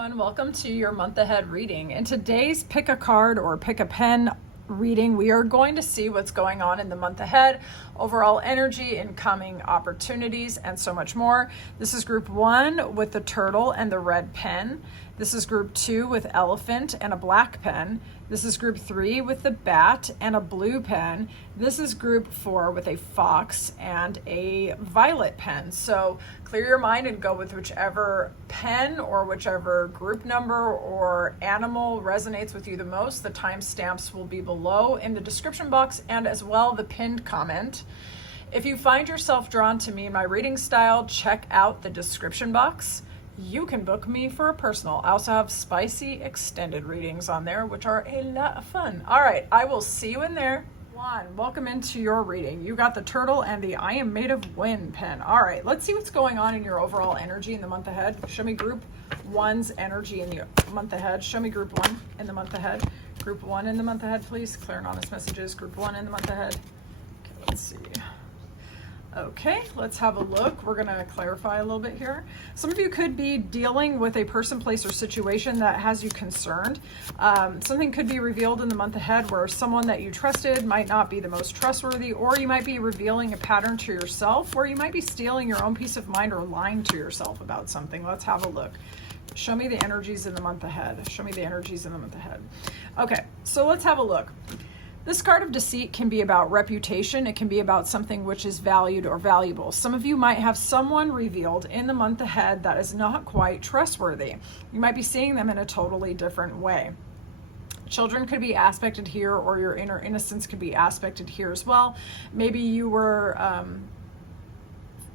everyone, welcome to your month ahead reading. In today's pick a card or pick a pen reading, we are going to see what's going on in the month ahead, overall energy, incoming opportunities, and so much more. This is group 1 with the turtle and the red pen. This is group 2 with elephant and a black pen. This is group 3 with the bat and a blue pen. This is group 4 with a fox and a violet pen. So clear your mind and go with whichever pen or whichever group number or animal resonates with you the most. The timestamps will be below in the description box and as well the pinned comment. If you find yourself drawn to me and my reading style, check out the description box. You can book me for a personal. I also have spicy extended readings on there, which are a lot of fun. All right, I will see you in there. Welcome into your reading. You got the turtle and the I am made of wind pen. All right, let's see what's going on in your overall energy in the month ahead. Show me group 1's energy in the month ahead. Show me group 1 in the month ahead. Group 1 in the month ahead, please. Clear and honest messages. Group 1 in the month ahead. Okay, let's see. Okay, let's have a look. We're going to clarify a little bit here. Some of you could be dealing with a person, place, or situation that has you concerned. Something could be revealed in the month ahead where someone that you trusted might not be the most trustworthy, or you might be revealing a pattern to yourself where you might be stealing your own peace of mind or lying to yourself about something. Let's have a look. Show me the energies in the month ahead. Show me the energies in the month ahead. Okay, so let's have a look. This card of deceit can be about reputation. It can be about something which is valued or valuable. Some of you might have someone revealed in the month ahead that is not quite trustworthy. You might be seeing them in a totally different way. Children could be aspected here, or your inner innocence could be aspected here as well. Maybe you were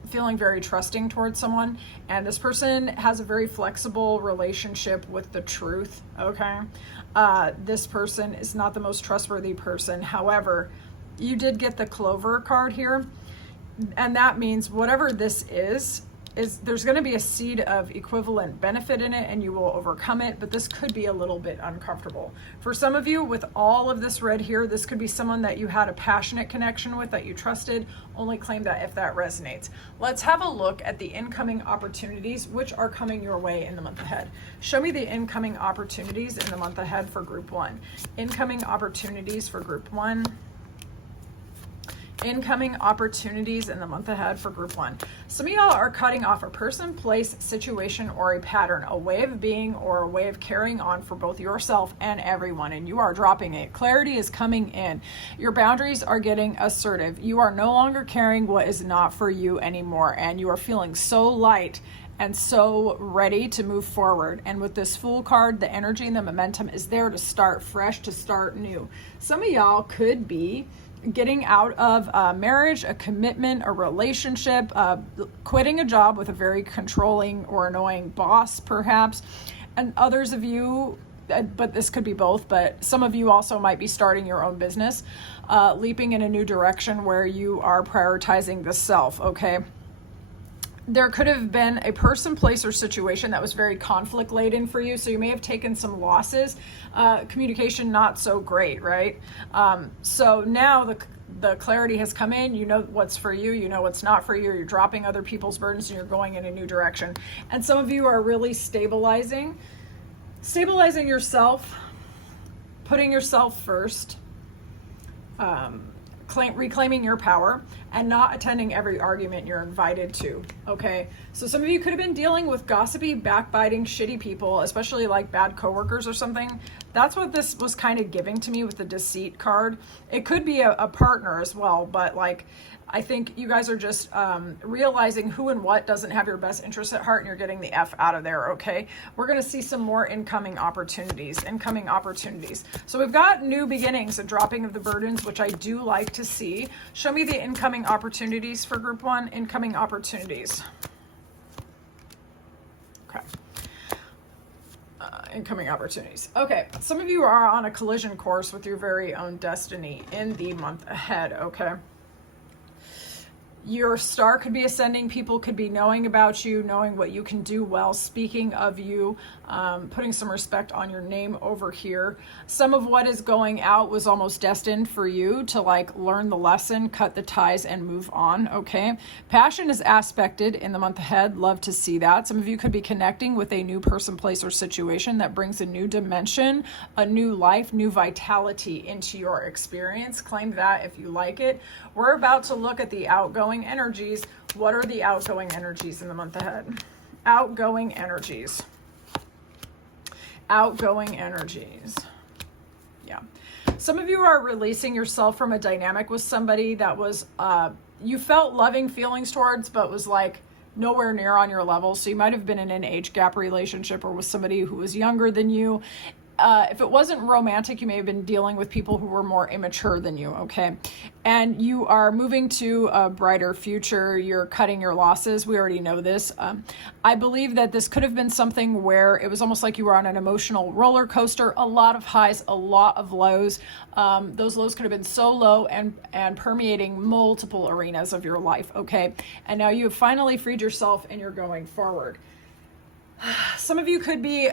feeling very trusting towards someone, and this person has a very flexible relationship with the truth, okay? This person is not the most trustworthy person. However, you did get the clover card here, and that means whatever this is there's going to be a seed of equivalent benefit in it, and you will overcome it, but this could be a little bit uncomfortable. For some of you, with all of this red here, this could be someone that you had a passionate connection with, that you trusted. Only claim that if that resonates. Let's have a look at the incoming opportunities which are coming your way in the month ahead. Show me the incoming opportunities in the month ahead for group 1. Incoming opportunities for group 1. Incoming opportunities in the month ahead for group 1. Some of y'all are cutting off a person, place, situation, or a pattern, a way of being or a way of carrying on for both yourself and everyone, and you are dropping it. Clarity is coming in. Your boundaries are getting assertive. You are no longer carrying what is not for you anymore, and you are feeling so light and so ready to move forward. And with this Fool card, the energy and the momentum is there to start fresh, to start new. Some of y'all could be getting out of a marriage, a commitment, a relationship, quitting a job with a very controlling or annoying boss, perhaps. And others of you, but this could be both, but some of you also might be starting your own business, leaping in a new direction where you are prioritizing the self, okay? There could have been a person, place, or situation that was very conflict laden for you. So you may have taken some losses. Communication not so great, right? So now the clarity has come in. You know what's for you. You know what's not for you. You're dropping other people's burdens and you're going in a new direction. And some of you are really stabilizing yourself, putting yourself first, reclaiming your power, and not attending every argument you're invited to, okay? So some of you could have been dealing with gossipy, backbiting, shitty people, especially like bad coworkers or something. That's what this was kind of giving to me with the deceit card. It could be a partner as well, but like, I think you guys are just realizing who and what doesn't have your best interest at heart, and you're getting the F out of there, okay? We're going to see some more incoming opportunities. So we've got new beginnings, a dropping of the burdens, which I do like to see. Show me the incoming opportunities for group 1. Incoming opportunities. Okay. Incoming opportunities. Okay, some of you are on a collision course with your very own destiny in the month ahead, okay? Your star could be ascending. People could be knowing about you, knowing what you can do well, speaking of you, putting some respect on your name over here. Some of what is going out was almost destined for you to like learn the lesson, cut the ties, and move on, okay? Passion is aspected in the month ahead. Love to see that. Some of you could be connecting with a new person, place, or situation that brings a new dimension, a new life, new vitality into your experience. Claim that if you like it. We're about to look at the outgoing energies. What are the outgoing energies in the month ahead? Outgoing energies. Outgoing energies. Yeah. Some of you are releasing yourself from a dynamic with somebody that was, you felt loving feelings towards, but was like nowhere near on your level. So you might have been in an age gap relationship or with somebody who was younger than you. If it wasn't romantic, you may have been dealing with people who were more immature than you, okay? And you are moving to a brighter future. You're cutting your losses. We already know this. I believe that this could have been something where it was almost like you were on an emotional roller coaster, a lot of highs, a lot of lows. Those lows could have been so low and permeating multiple arenas of your life, okay? And now you have finally freed yourself and you're going forward. Some of you could be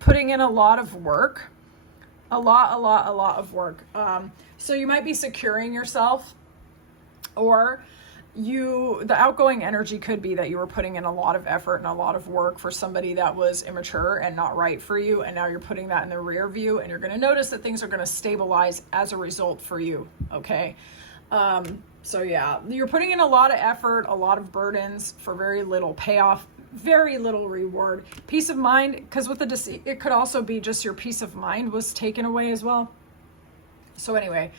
putting in a lot of work, a lot of work. So you might be securing yourself, or the outgoing energy could be that you were putting in a lot of effort and a lot of work for somebody that was immature and not right for you. And now you're putting that in the rear view, and you're going to notice that things are going to stabilize as a result for you. Okay. So yeah, you're putting in a lot of effort, a lot of burdens for very little payoff, very little reward. Peace of mind, because with the deceit, it could also be just your peace of mind was taken away as well. So anyway,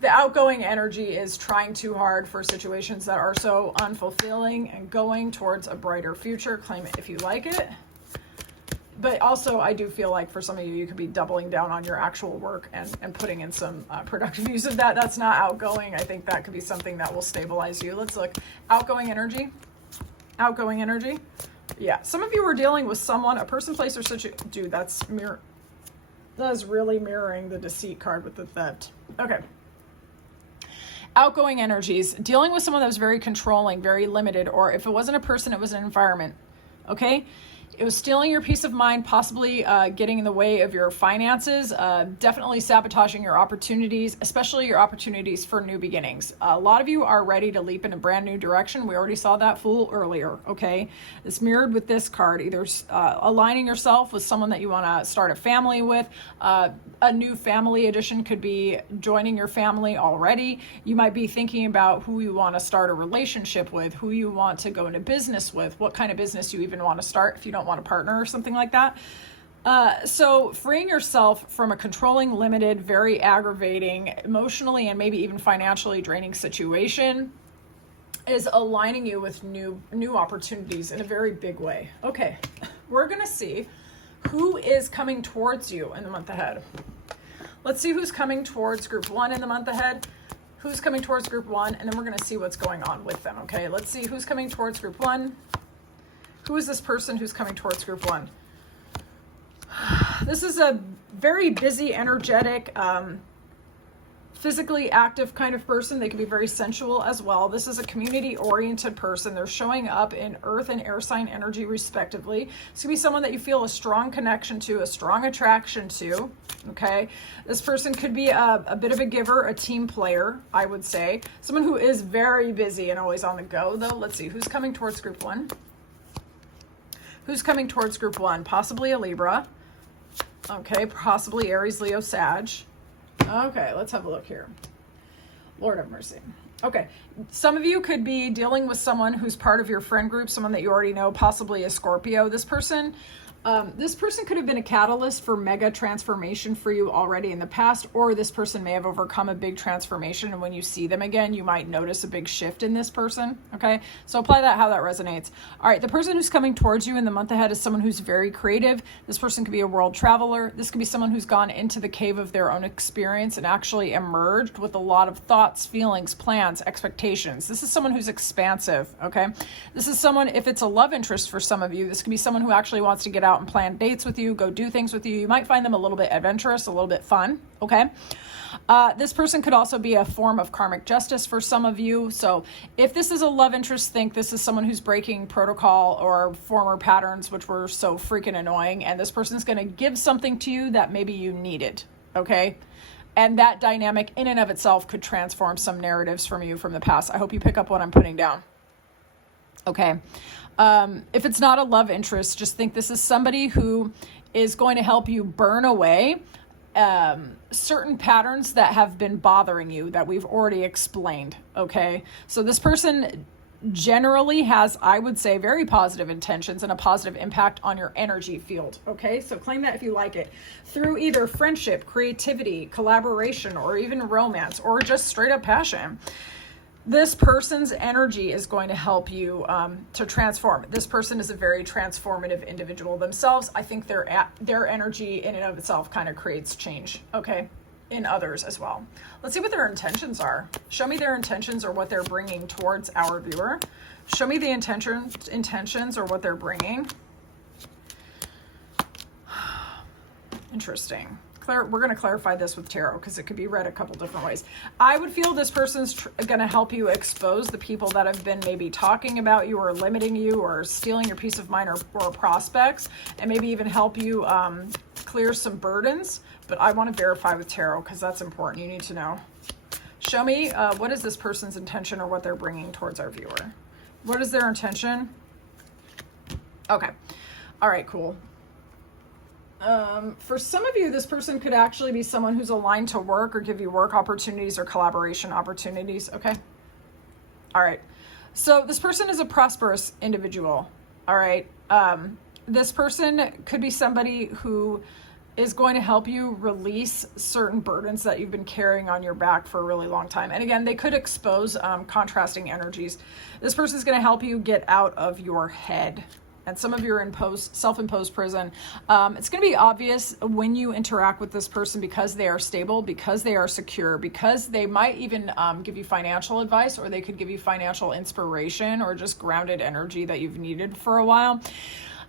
the outgoing energy is trying too hard for situations that are so unfulfilling and going towards a brighter future. Claim it if you like it. But also, I do feel like for some of you, you could be doubling down on your actual work and putting in some productive use of that. That's not outgoing. I think that could be something that will stabilize you. Let's look. Outgoing energy. Outgoing energy. Yeah. Some of you are dealing with someone, a person, place, or situation. Dude, that is really mirroring the deceit card with the theft. Okay. Outgoing energies. Dealing with someone that was very controlling, very limited, or if it wasn't a person, it was an environment. Okay. It was stealing your peace of mind, possibly getting in the way of your finances, definitely sabotaging your opportunities, especially your opportunities for new beginnings. A lot of you are ready to leap in a brand new direction. We already saw that Fool earlier, okay? It's mirrored with this card, either aligning yourself with someone that you want to start a family with. A new family addition could be joining your family already. You might be thinking about who you want to start a relationship with, who you want to go into business with, what kind of business you even want to start if you don't want a partner or something like that. So freeing yourself from a controlling, limited, very aggravating, emotionally and maybe even financially draining situation is aligning you with new opportunities in a very big way. Okay, we're going to see who is coming towards you in the month ahead. Let's see who's coming towards group one in the month ahead. Who's coming towards group one, and then we're going to see what's going on with them. Okay, let's see who's coming towards group one. Who is this person who's coming towards group one? This is a very busy, energetic, physically active kind of person. They can be very sensual as well. This is a community-oriented person. They're showing up in earth and air sign energy respectively. This could be someone that you feel a strong connection to, a strong attraction to, okay? This person could be a bit of a giver, a team player, I would say. Someone who is very busy and always on the go, though. Let's see, who's coming towards group one? Who's coming towards group one? Possibly a Libra. Okay, possibly Aries, Leo, Sag. Okay, let's have a look here. Lord have mercy. Okay, some of you could be dealing with someone who's part of your friend group, someone that you already know, possibly a Scorpio. This person could have been a catalyst for mega transformation for you already in the past, or this person may have overcome a big transformation, and when you see them again, you might notice a big shift in this person, okay? So apply that how that resonates. All right, the person who's coming towards you in the month ahead is someone who's very creative. This person could be a world traveler. This could be someone who's gone into the cave of their own experience and actually emerged with a lot of thoughts, feelings, plans, expectations. This is someone who's expansive, okay? This is someone, if it's a love interest for some of you, this could be someone who actually wants to get out and plan dates with you, go do things with you. You might find them a little bit adventurous, a little bit fun, okay? This person could also be a form of karmic justice for some of you. So if this is a love interest, think this is someone who's breaking protocol or former patterns, which were so freaking annoying. And this person is going to give something to you that maybe you needed. Okay. And that dynamic in and of itself could transform some narratives from you from the past. I hope you pick up what I'm putting down. Okay. If it's not a love interest, just think this is somebody who is going to help you burn away certain patterns that have been bothering you that we've already explained. Okay. So this person generally has, I would say, very positive intentions and a positive impact on your energy field. Okay. So claim that if you like it through either friendship, creativity, collaboration, or even romance, or just straight up passion. This person's energy is going to help you to transform. This person is a very transformative individual themselves. I think their energy in and of itself kind of creates change, okay, in others as well. Let's see what their intentions are. Show me their intentions or what they're bringing towards our viewer. Show me the intentions or what they're bringing. Interesting. We're going to clarify this with tarot because it could be read a couple different ways. I would feel this person's going to help you expose the people that have been maybe talking about you or limiting you or stealing your peace of mind or prospects, and maybe even help you clear some burdens. But I want to verify with tarot because that's important. You need to know. Show me what is this person's intention or what they're bringing towards our viewer. What is their intention? Okay. All right, cool. For some of you, this person could actually be someone who's aligned to work or give you work opportunities or collaboration opportunities. Okay. All right. So this person is a prosperous individual. All right. This person could be somebody who is going to help you release certain burdens that you've been carrying on your back for a really long time. And again, they could expose contrasting energies. This person is going to help you get out of your head. And some of you are in self-imposed prison. It's going to be obvious when you interact with this person because they are stable, because they are secure, because they might even give you financial advice, or they could give you financial inspiration or just grounded energy that you've needed for a while.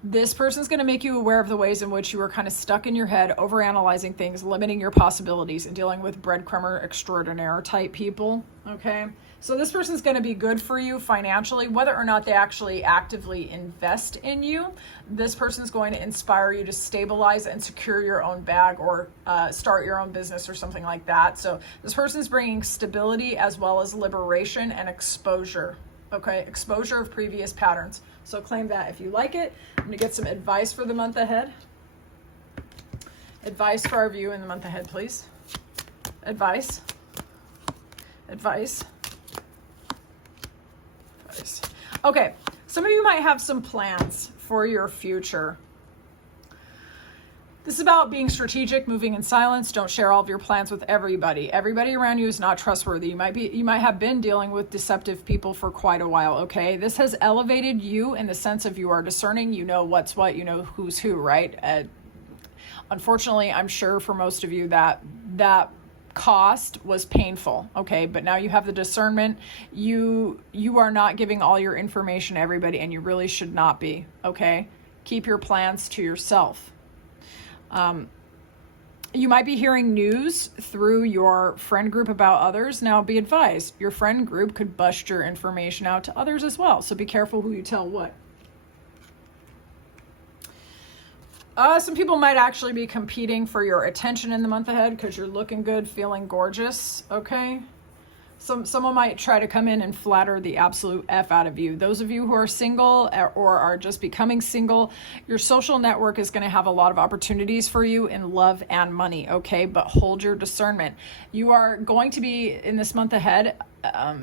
This person's going to make you aware of the ways in which you were kind of stuck in your head, overanalyzing things, limiting your possibilities, and dealing with breadcrumber extraordinaire type people. Okay. So this person's going to be good for you financially, whether or not they actually actively invest in you. This person's going to inspire you to stabilize and secure your own bag or start your own business or something like that. So this person's bringing stability as well as liberation and exposure. Okay, exposure of previous patterns. So claim that if you like it. I'm going to get some advice for the month ahead. Advice for our view in the month ahead, please. Advice. Advice. Okay, some of you might have some plans for your future. This is about being strategic, moving in silence. Don't share all of your plans with everybody. Everybody around you is not trustworthy. You might have been dealing with deceptive people for quite a while, okay? This has elevated you in the sense of you are discerning, you know what's what, you know who's who, right? Unfortunately, I'm sure for most of you that cost was painful, okay? But now you have the discernment. You are not giving all your information to everybody, and you really should not be, okay? Keep your plans to yourself. You might be hearing news through your friend group about others. Now, be advised, your friend group could bust your information out to others as well. So be careful who you tell what. Some people might actually be competing for your attention in the month ahead because you're looking good, feeling gorgeous, okay? Someone might try to come in and flatter the absolute F out of you. Those of you who are single or are just becoming single, your social network is going to have a lot of opportunities for you in love and money, okay? But hold your discernment. You are going to be, in this month ahead,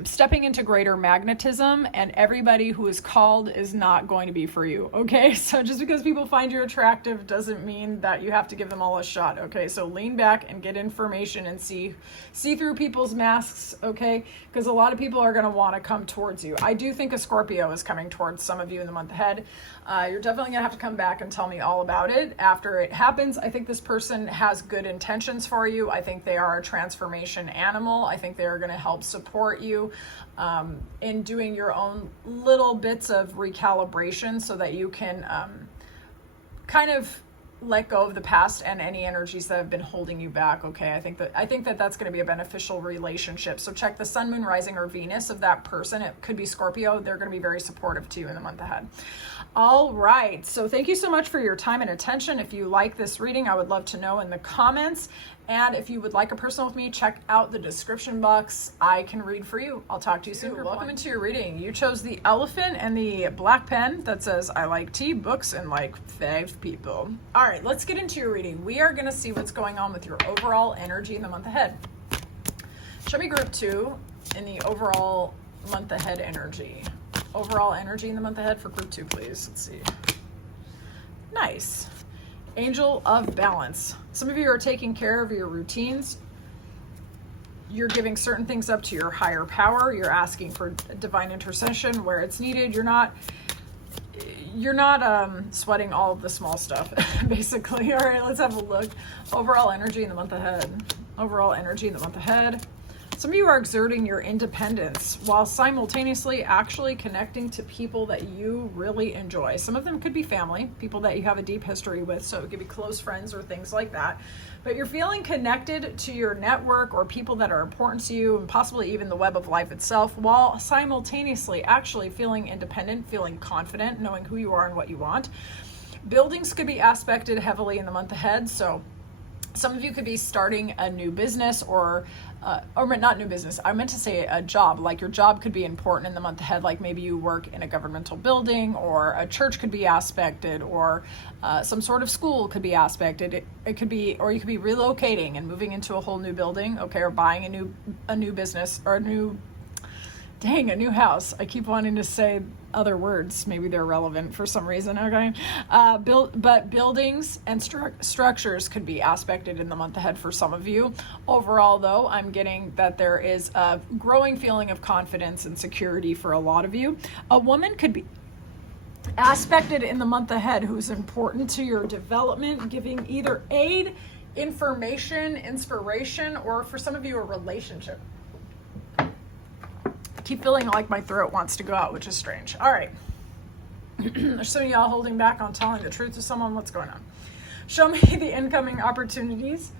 stepping into greater magnetism, and everybody who is called is not going to be for you, okay? So just because people find you attractive doesn't mean that you have to give them all a shot, okay? So lean back and get information and see through people's masks, okay? Because a lot of people are going to want to come towards you. I do think a Scorpio is coming towards some of you in the month ahead. You're definitely going to have to come back and tell me all about it after it happens. I think this person has good intentions for you. I think they are a transformation animal. I think they are going to help support you in doing your own little bits of recalibration so that you can kind of let go of the past and any energies that have been holding you back. Okay, I think that that's going to be a beneficial relationship. So check the sun, moon, rising, or Venus of that person. It could be Scorpio. They're going to be very supportive to you in the month ahead. All right, so thank you so much for your time and attention. If you like this reading, I would love to know in the comments. And if you would like a personal with me, check out the description box. I can read for you. I'll talk to you soon. Welcome into your reading. You chose the elephant and the black pen that says, I like tea, books, and like 5 people. All right, let's get into your reading. We are going to see what's going on with your overall energy in the month ahead. Show me group 2 in the overall month ahead energy. Overall energy in the month ahead for group 2, please. Let's see. Nice. Angel of Balance. Some of you are taking care of your routines. You're giving certain things up to your higher power. You're asking for divine intercession where it's needed. You're not sweating all of the small stuff, basically. All right, let's have a look. Overall energy in the month ahead. Overall energy in the month ahead. Some of you are exerting your independence while simultaneously actually connecting to people that you really enjoy. Some of them could be family, people that you have a deep history with, so it could be close friends or things like that. But you're feeling connected to your network or people that are important to you, and possibly even the web of life itself, while simultaneously actually feeling independent, feeling confident, knowing who you are and what you want. Buildings could be aspected heavily in the month ahead, so some of you could be starting a new business or not new business. I meant to say a job. Like your job could be important in the month ahead. Like maybe you work in a governmental building, or a church could be aspected, or some sort of school could be aspected. It could be, or you could be relocating and moving into a whole new building. Okay, or buying a new business or a new house. I keep wanting to say other words. Maybe they're relevant for some reason. Okay. But buildings and structures could be aspected in the month ahead for some of you. Overall, though, I'm getting that there is a growing feeling of confidence and security for a lot of you. A woman could be aspected in the month ahead who's important to your development, giving either aid, information, inspiration, or for some of you, a relationship. Keep feeling like my throat wants to go out, which is strange. All right. There's some of y'all holding back on telling the truth to someone. What's going on? Show me the incoming opportunities.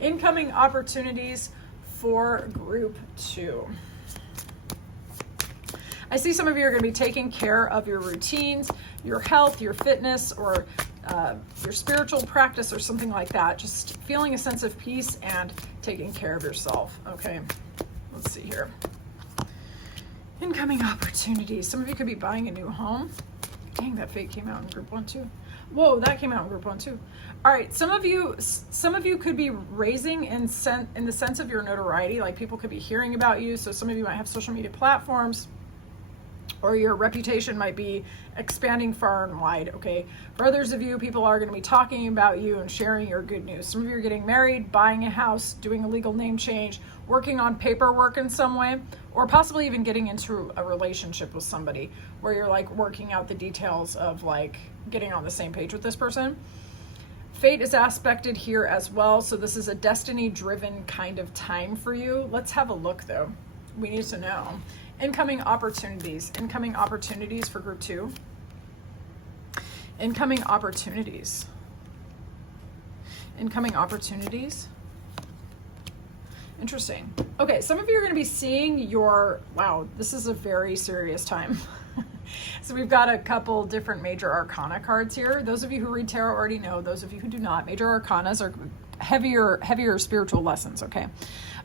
Incoming opportunities for group 2. I see some of you are going to be taking care of your routines, your health, your fitness, or your spiritual practice or something like that. Just feeling a sense of peace and taking care of yourself. Okay. Let's see here. Incoming opportunities. Some of you could be buying a new home. Dang, that fate came out in group 1 too. Whoa, that came out in group 1 too. All right, some of you could be raising in the sense of your notoriety. Like people could be hearing about you. So some of you might have social media platforms, or your reputation might be expanding far and wide. Okay. For others of you, people are going to be talking about you and sharing your good news. Some of you are getting married, buying a house, doing a legal name change, working on paperwork in some way, or possibly even getting into a relationship with somebody where you're like working out the details of like getting on the same page with this person. Fate is aspected here as well. So this is a destiny driven kind of time for you. Let's have a look though. We need to know. Incoming opportunities for group 2. Incoming opportunities. Interesting. Okay, some of you are going to be seeing wow, this is a very serious time. So we've got a couple different major arcana cards here. Those of you who read tarot already know. Those of you who do not, major arcanas are heavier spiritual lessons, okay?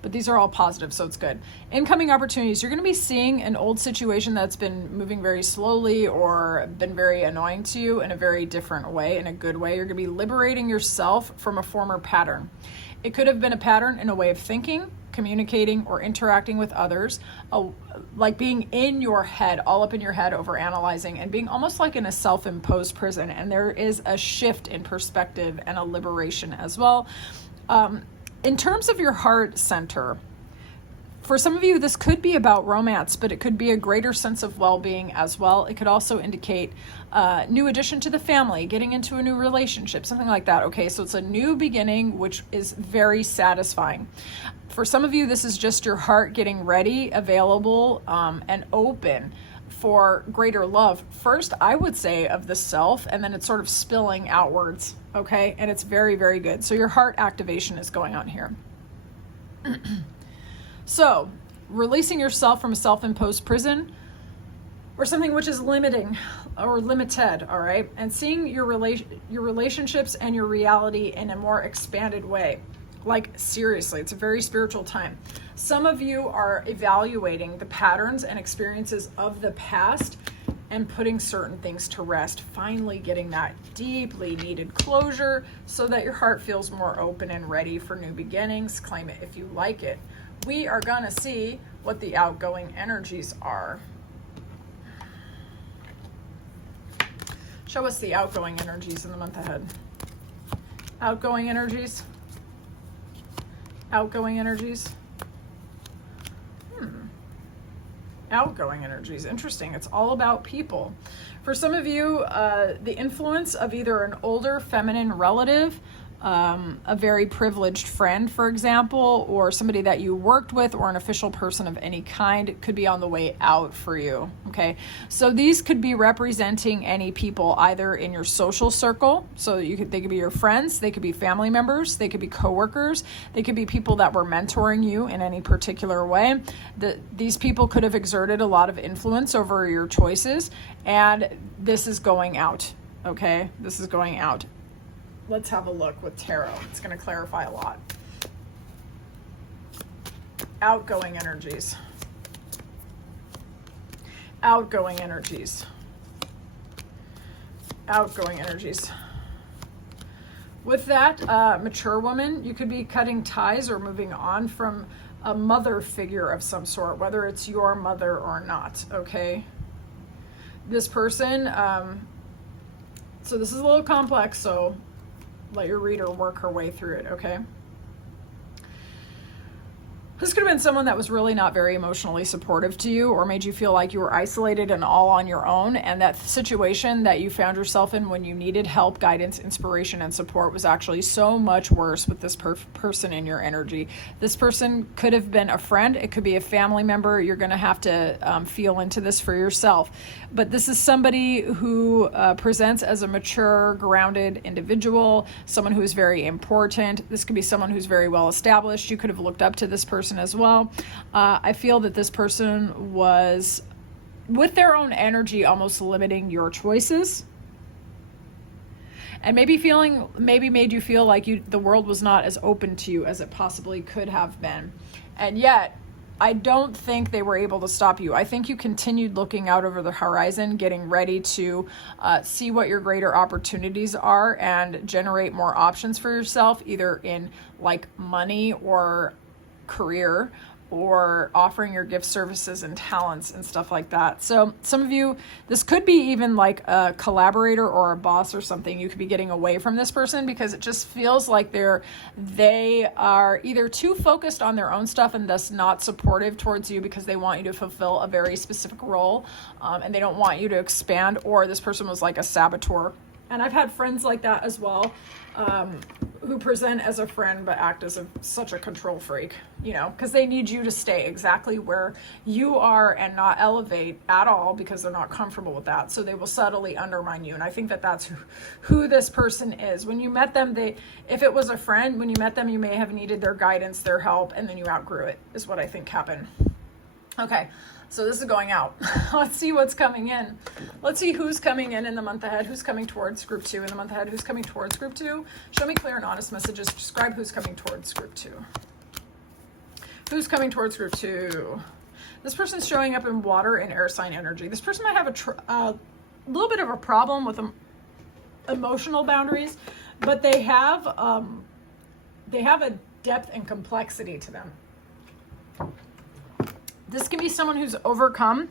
But these are all positive, so it's good. Incoming opportunities. You're going to be seeing an old situation that's been moving very slowly or been very annoying to you in a very different way, in a good way. You're going to be liberating yourself from a former pattern. It could have been a pattern in a way of thinking, communicating, or interacting with others, like being in your head, all up in your head, over analyzing, and being almost like in a self-imposed prison. And there is a shift in perspective and a liberation as well. In terms of your heart center, for some of you, this could be about romance, but it could be a greater sense of well-being as well. It could also indicate new addition to the family, getting into a new relationship, something like that. Okay, so it's a new beginning, which is very satisfying. For some of you, this is just your heart getting ready, available, and open for greater love. First, I would say of the self, and then it's sort of spilling outwards, okay? And it's very, very good. So your heart activation is going on here. So, releasing yourself from a self-imposed prison or something which is limiting or limited, all right? And seeing your relationships and your reality in a more expanded way. Like, seriously, it's a very spiritual time. Some of you are evaluating the patterns and experiences of the past and putting certain things to rest, finally getting that deeply needed closure so that your heart feels more open and ready for new beginnings. Claim it if you like it. We are going to see what the outgoing energies are. Show us the outgoing energies in the month ahead. Outgoing energies. Outgoing energies. Outgoing energies. Interesting. It's all about people. For some of you, the influence of either an older feminine relative, a very privileged friend, for example, or somebody that you worked with, or an official person of any kind could be on the way out for you. Okay. So these could be representing any people either in your social circle. So they could be your friends. They could be family members. They could be coworkers. They could be people that were mentoring you in any particular way. These people could have exerted a lot of influence over your choices, and this is going out. Okay. This is going out. Let's have a look with tarot. It's going to clarify a lot. Outgoing energies. Outgoing energies. Outgoing energies. With that, mature woman, you could be cutting ties or moving on from a mother figure of some sort, whether it's your mother or not, okay? This person, so this is a little complex, so let your reader work her way through it, okay? This could have been someone that was really not very emotionally supportive to you, or made you feel like you were isolated and all on your own, and that situation that you found yourself in when you needed help, guidance, inspiration, and support was actually so much worse with this person in your energy. This person could have been a friend. It could be a family member. You're going to have to feel into this for yourself. But this is somebody who presents as a mature, grounded individual, someone who is very important. This could be someone who's very well established. You could have looked up to this person as well. I feel that this person was, with their own energy, almost limiting your choices, and maybe made you feel like the world was not as open to you as it possibly could have been. And yet, I don't think they were able to stop you. I think you continued looking out over the horizon, getting ready to see what your greater opportunities are and generate more options for yourself, either in like money or career, or offering your gift services and talents and stuff like that. So some of you, this could be even like a collaborator or a boss or something. You could be getting away from this person because it just feels like they are either too focused on their own stuff and thus not supportive towards you because they want you to fulfill a very specific role, and they don't want you to expand, or this person was like a saboteur. And I've had friends like that as well, who present as a friend but act as such a control freak, because they need you to stay exactly where you are and not elevate at all because they're not comfortable with that. So they will subtly undermine you. And I think that that's who this person is. When you met them, if it was a friend, when you met them, you may have needed their guidance, their help, and then you outgrew it, is what I think happened. Okay. So this is going out. Let's see what's coming in. Let's see who's coming in the month ahead. Who's coming towards group 2 in the month ahead? Who's coming towards group 2? Show me clear and honest messages. Describe who's coming towards group 2. Who's coming towards group 2? This person's showing up in water and air sign energy. This person might have a little bit of a problem with emotional boundaries, but they have a depth and complexity to them. This can be someone who's overcome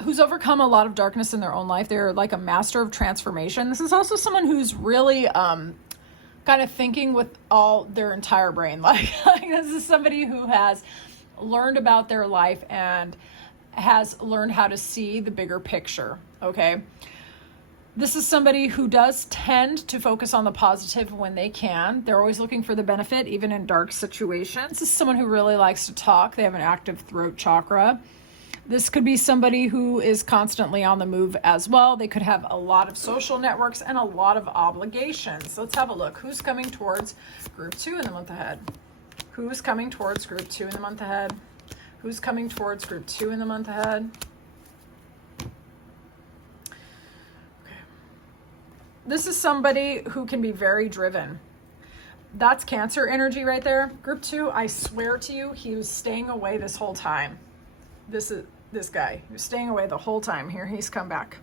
a lot of darkness in their own life. They're like a master of transformation. This is also someone who's really kind of thinking with all their entire brain. Like this is somebody who has learned about their life and has learned how to see the bigger picture, okay? This is somebody who does tend to focus on the positive when they can. They're always looking for the benefit, even in dark situations. This is someone who really likes to talk. They have an active throat chakra. This could be somebody who is constantly on the move as well. They could have a lot of social networks and a lot of obligations. Let's have a look. Who's coming towards group 2 in the month ahead? Who's coming towards group 2 in the month ahead? Who's coming towards group 2 in the month ahead? Okay. This is somebody who can be very driven. That's Cancer energy right there. Group 2, I swear to you, he was staying away this whole time. This is this guy who's staying away the whole time. Here, he's come back.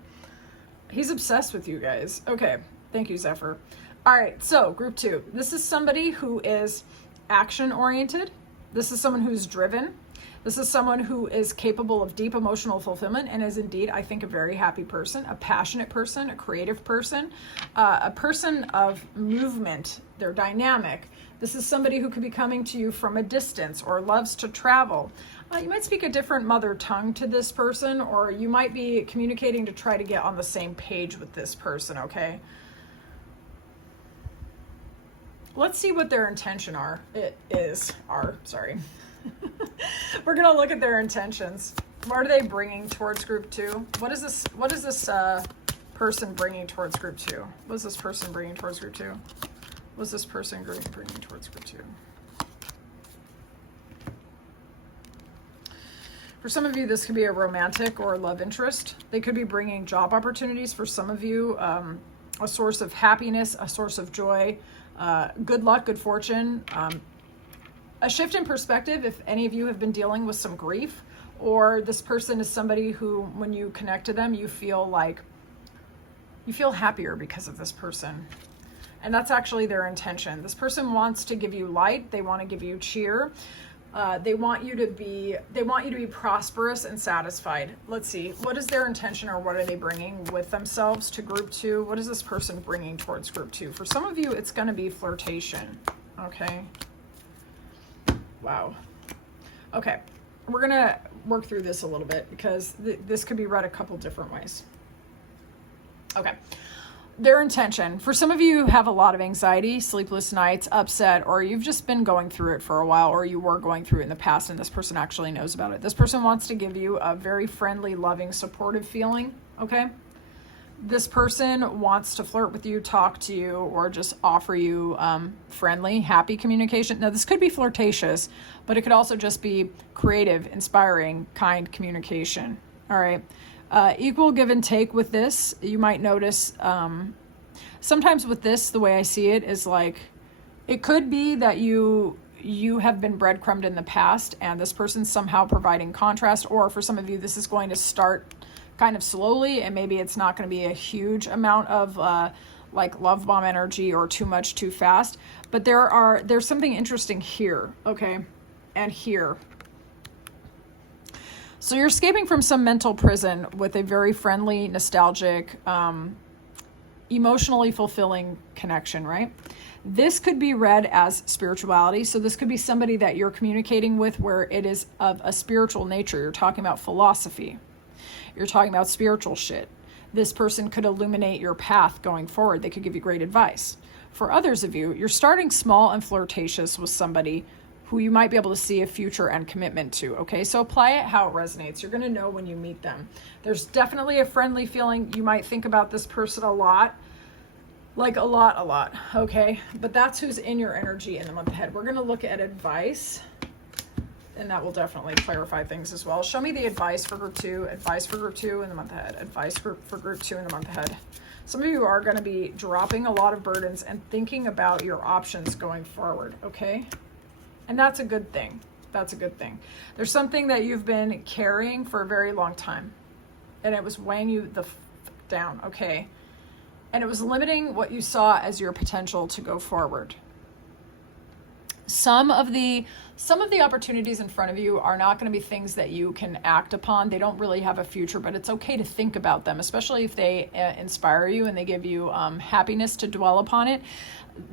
He's obsessed with you guys. Okay, thank you, Zephyr. All right, so group 2. This is somebody who is action-oriented. This is someone who's driven. This is someone who is capable of deep emotional fulfillment and is indeed, I think, a very happy person, a passionate person, a creative person, a person of movement. They're dynamic. This is somebody who could be coming to you from a distance or loves to travel. You might speak a different mother tongue to this person, or you might be communicating to try to get on the same page with this person, okay? Let's see what their intention sorry. We're going to look at their intentions. What are they bringing towards group 2? What is this person bringing towards group 2? What is this person bringing towards group 2? What's this person bringing towards group 2? For some of you, this could be a romantic or a love interest. They could be bringing job opportunities. For some of you, a source of happiness, a source of joy, good luck, good fortune, a shift in perspective if any of you have been dealing with some grief, or this person is somebody who, when you connect to them, you feel happier because of this person. And that's actually their intention. This person wants to give you light. They want to give you cheer. They want you to be prosperous and satisfied. Let's see. What is their intention, or what are they bringing with themselves to group 2? What is this person bringing towards group 2? For some of you, it's going to be flirtation. Okay. Wow. Okay. We're going to work through this a little bit because this could be read a couple different ways. Okay. Their intention. For some of you who have a lot of anxiety, sleepless nights, upset, or you've just been going through it for a while, or you were going through it in the past and this person actually knows about it. This person wants to give you a very friendly, loving, supportive feeling, okay? This person wants to flirt with you, talk to you, or just offer you friendly, happy communication. Now, this could be flirtatious, but it could also just be creative, inspiring, kind communication, all right? Equal give and take with this. You might notice sometimes with this, the way I see it is like, it could be that you have been breadcrumbed in the past and this person's somehow providing contrast, or for some of you, this is going to start kind of slowly and maybe it's not going to be a huge amount of like love bomb energy or too much too fast. But there's something interesting here, okay? And here. So you're escaping from some mental prison with a very friendly, nostalgic, emotionally fulfilling connection, right? This could be read as spirituality. So this could be somebody that you're communicating with where it is of a spiritual nature. You're talking about philosophy. You're talking about spiritual shit. This person could illuminate your path going forward. They could give you great advice. For others of you, you're starting small and flirtatious with somebody who you might be able to see a future and commitment to, okay? So apply it how it resonates. You're going to know when you meet them. There's definitely a friendly feeling. You might think about this person a lot, like a lot, okay? But that's who's in your energy in the month ahead. We're going to look at advice, and that will definitely clarify things as well. Show me the advice for group 2, advice for group 2 in the month ahead, advice for group 2 in the month ahead. Some of you are going to be dropping a lot of burdens and thinking about your options going forward, okay? And that's a good thing. That's a good thing. There's something that you've been carrying for a very long time, and it was weighing you the down, okay? And it was limiting what you saw as your potential to go forward. Some of the opportunities in front of you are not going to be things that you can act upon. They don't really have a future, but it's okay to think about them, especially if they inspire you and they give you happiness to dwell upon it.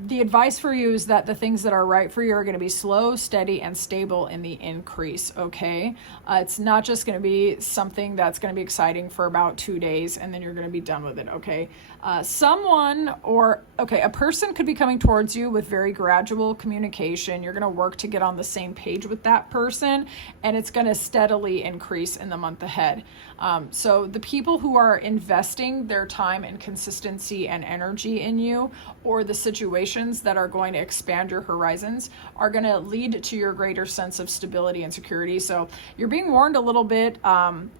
The advice for you is that the things that are right for you are going to be slow, steady, and stable in the increase, okay? It's not just going to be something that's going to be exciting for about 2 days and then you're going to be done with it, okay? A person could be coming towards you with very gradual communication. You're going to work to get on the same page with that person, and it's going to steadily increase in the month ahead. So the people who are investing their time and consistency and energy in you, or the situations that are going to expand your horizons, are going to lead to your greater sense of stability and security. So you're being warned a little bit,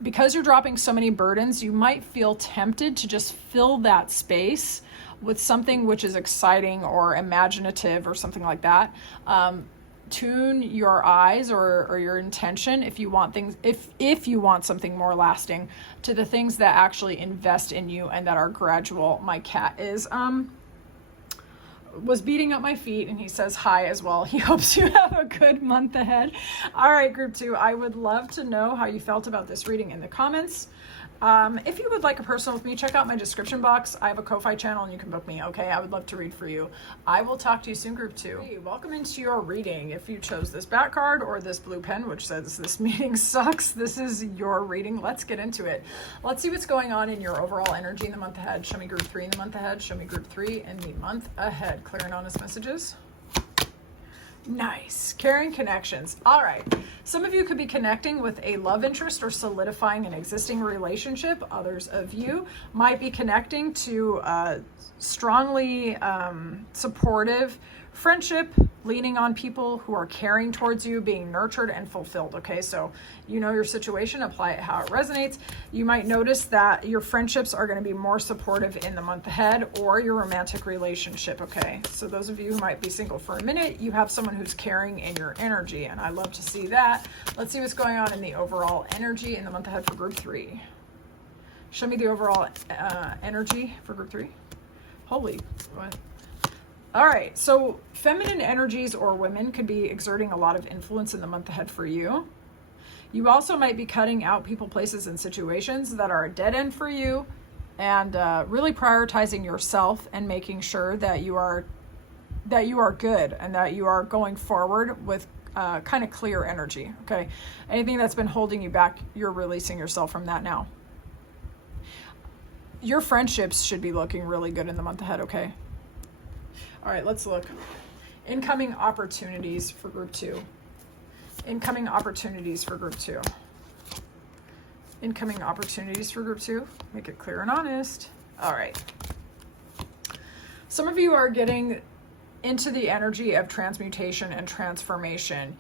because you're dropping so many burdens, you might feel tempted to just fill that space with something which is exciting or imaginative or something like that. Tune your eyes or your intention, if you want things, if you want something more lasting, to the things that actually invest in you and that are gradual. My cat was beating up my feet, and he says hi as well. He hopes you have a good month ahead. All right, group 2, I would love to know how you felt about this reading in the comments. If you would like a personal with me, check out my description box. I have a Ko-Fi channel and you can book me, okay? I would love to read for you. I will talk to you soon, group 2. Hey, welcome into your reading. If you chose this back card or this blue pen, which says this meeting sucks, this is your reading. Let's get into it. Let's see what's going on in your overall energy in the month ahead. Show me group 3 in the month ahead. Show me group 3 in the month ahead. Clear and honest messages. Nice. Caring connections. All right. Some of you could be connecting with a love interest or solidifying an existing relationship. Others of you might be connecting to a strongly supportive friendship, leaning on people who are caring towards you, being nurtured and fulfilled. Okay, so you know your situation, apply it how it resonates. You might notice that your friendships are going to be more supportive in the month ahead, or your romantic relationship. Okay, so those of you who might be single for a minute, you have someone who's caring in your energy, and I love to see that. Let's see what's going on in the overall energy in the month ahead for group 3. Show me the overall energy for group 3. Holy, what? All right, so feminine energies or women could be exerting a lot of influence in the month ahead for you. You also might be cutting out people, places, and situations that are a dead end for you, and really prioritizing yourself and making sure that you are good and that you are going forward with kind of clear energy. Okay, anything that's been holding you back, you're releasing yourself from that now. Your friendships should be looking really good in the month ahead. Okay. All right, let's look. Incoming opportunities for group 2. Incoming opportunities for group 2. Incoming opportunities for group 2. Make it clear and honest. All right. Some of you are getting into the energy of transmutation and transformation.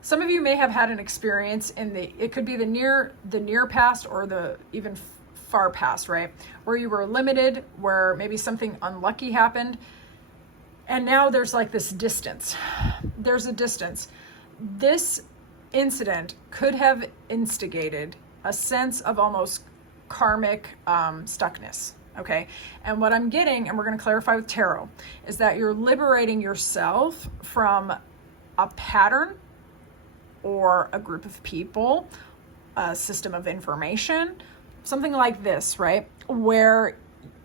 Some of you may have had an experience it could be the near past or the even far past, right? Where you were limited, where maybe something unlucky happened. And now there's like this distance. There's a distance. This incident could have instigated a sense of almost karmic stuckness, okay? And what I'm getting, and we're going to clarify with tarot, is that you're liberating yourself from a pattern or a group of people, a system of information, something like this, right? Where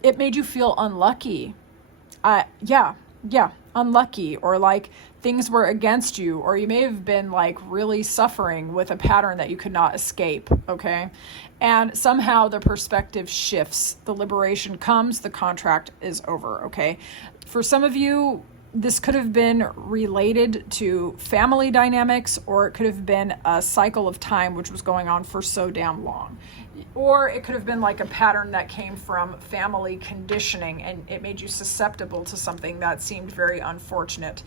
it made you feel unlucky. Unlucky, or like things were against you, or you may have been like really suffering with a pattern that you could not escape, okay? And somehow the perspective shifts, the liberation comes, the contract is over, okay? For some of you, this could have been related to family dynamics, or it could have been a cycle of time which was going on for so damn long. Or it could have been like a pattern that came from family conditioning and it made you susceptible to something that seemed very unfortunate.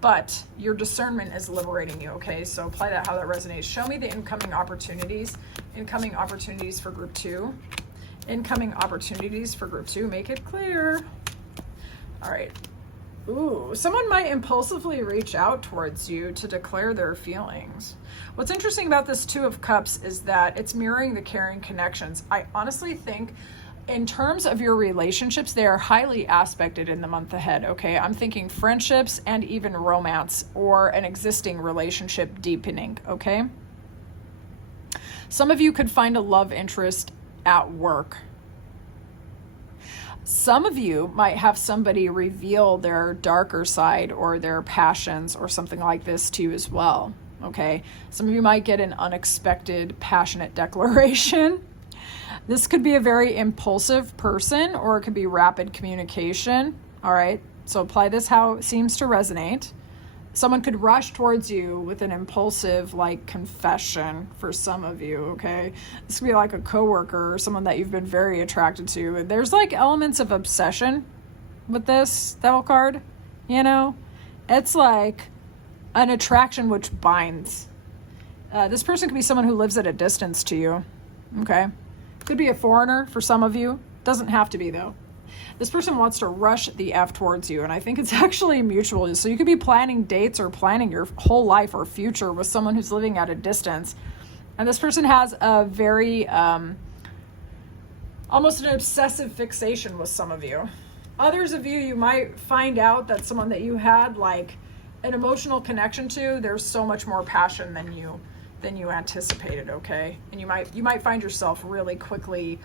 But your discernment is liberating you, okay? So apply that how that resonates. Show me the incoming opportunities. Incoming opportunities for group 2. Incoming opportunities for group 2. Make it clear. All right. Ooh, someone might impulsively reach out towards you to declare their feelings. What's interesting about this 2 of Cups is that it's mirroring the caring connections. I honestly think in terms of your relationships, they are highly aspected in the month ahead, okay? I'm thinking friendships and even romance or an existing relationship deepening, okay? Some of you could find a love interest at work. Some of you might have somebody reveal their darker side or their passions or something like this to you as well. Okay. Some of you might get an unexpected, passionate declaration. This could be a very impulsive person, or it could be rapid communication. All right. So apply this how it seems to resonate. Someone could rush towards you with an impulsive, like, confession for some of you, okay? This could be like a coworker or someone that you've been very attracted to. There's like elements of obsession with this Devil card, you know? It's like an attraction which binds. This person could be someone who lives at a distance to you, okay? Could be a foreigner for some of you. Doesn't have to be, though. This person wants to rush the F towards you, and I think it's actually mutual. So you could be planning dates or planning your whole life or future with someone who's living at a distance. And this person has a very, almost an obsessive fixation with some of you. Others of you, you might find out that someone that you had like an emotional connection to, there's so much more passion than you anticipated, okay? And you might find yourself really quickly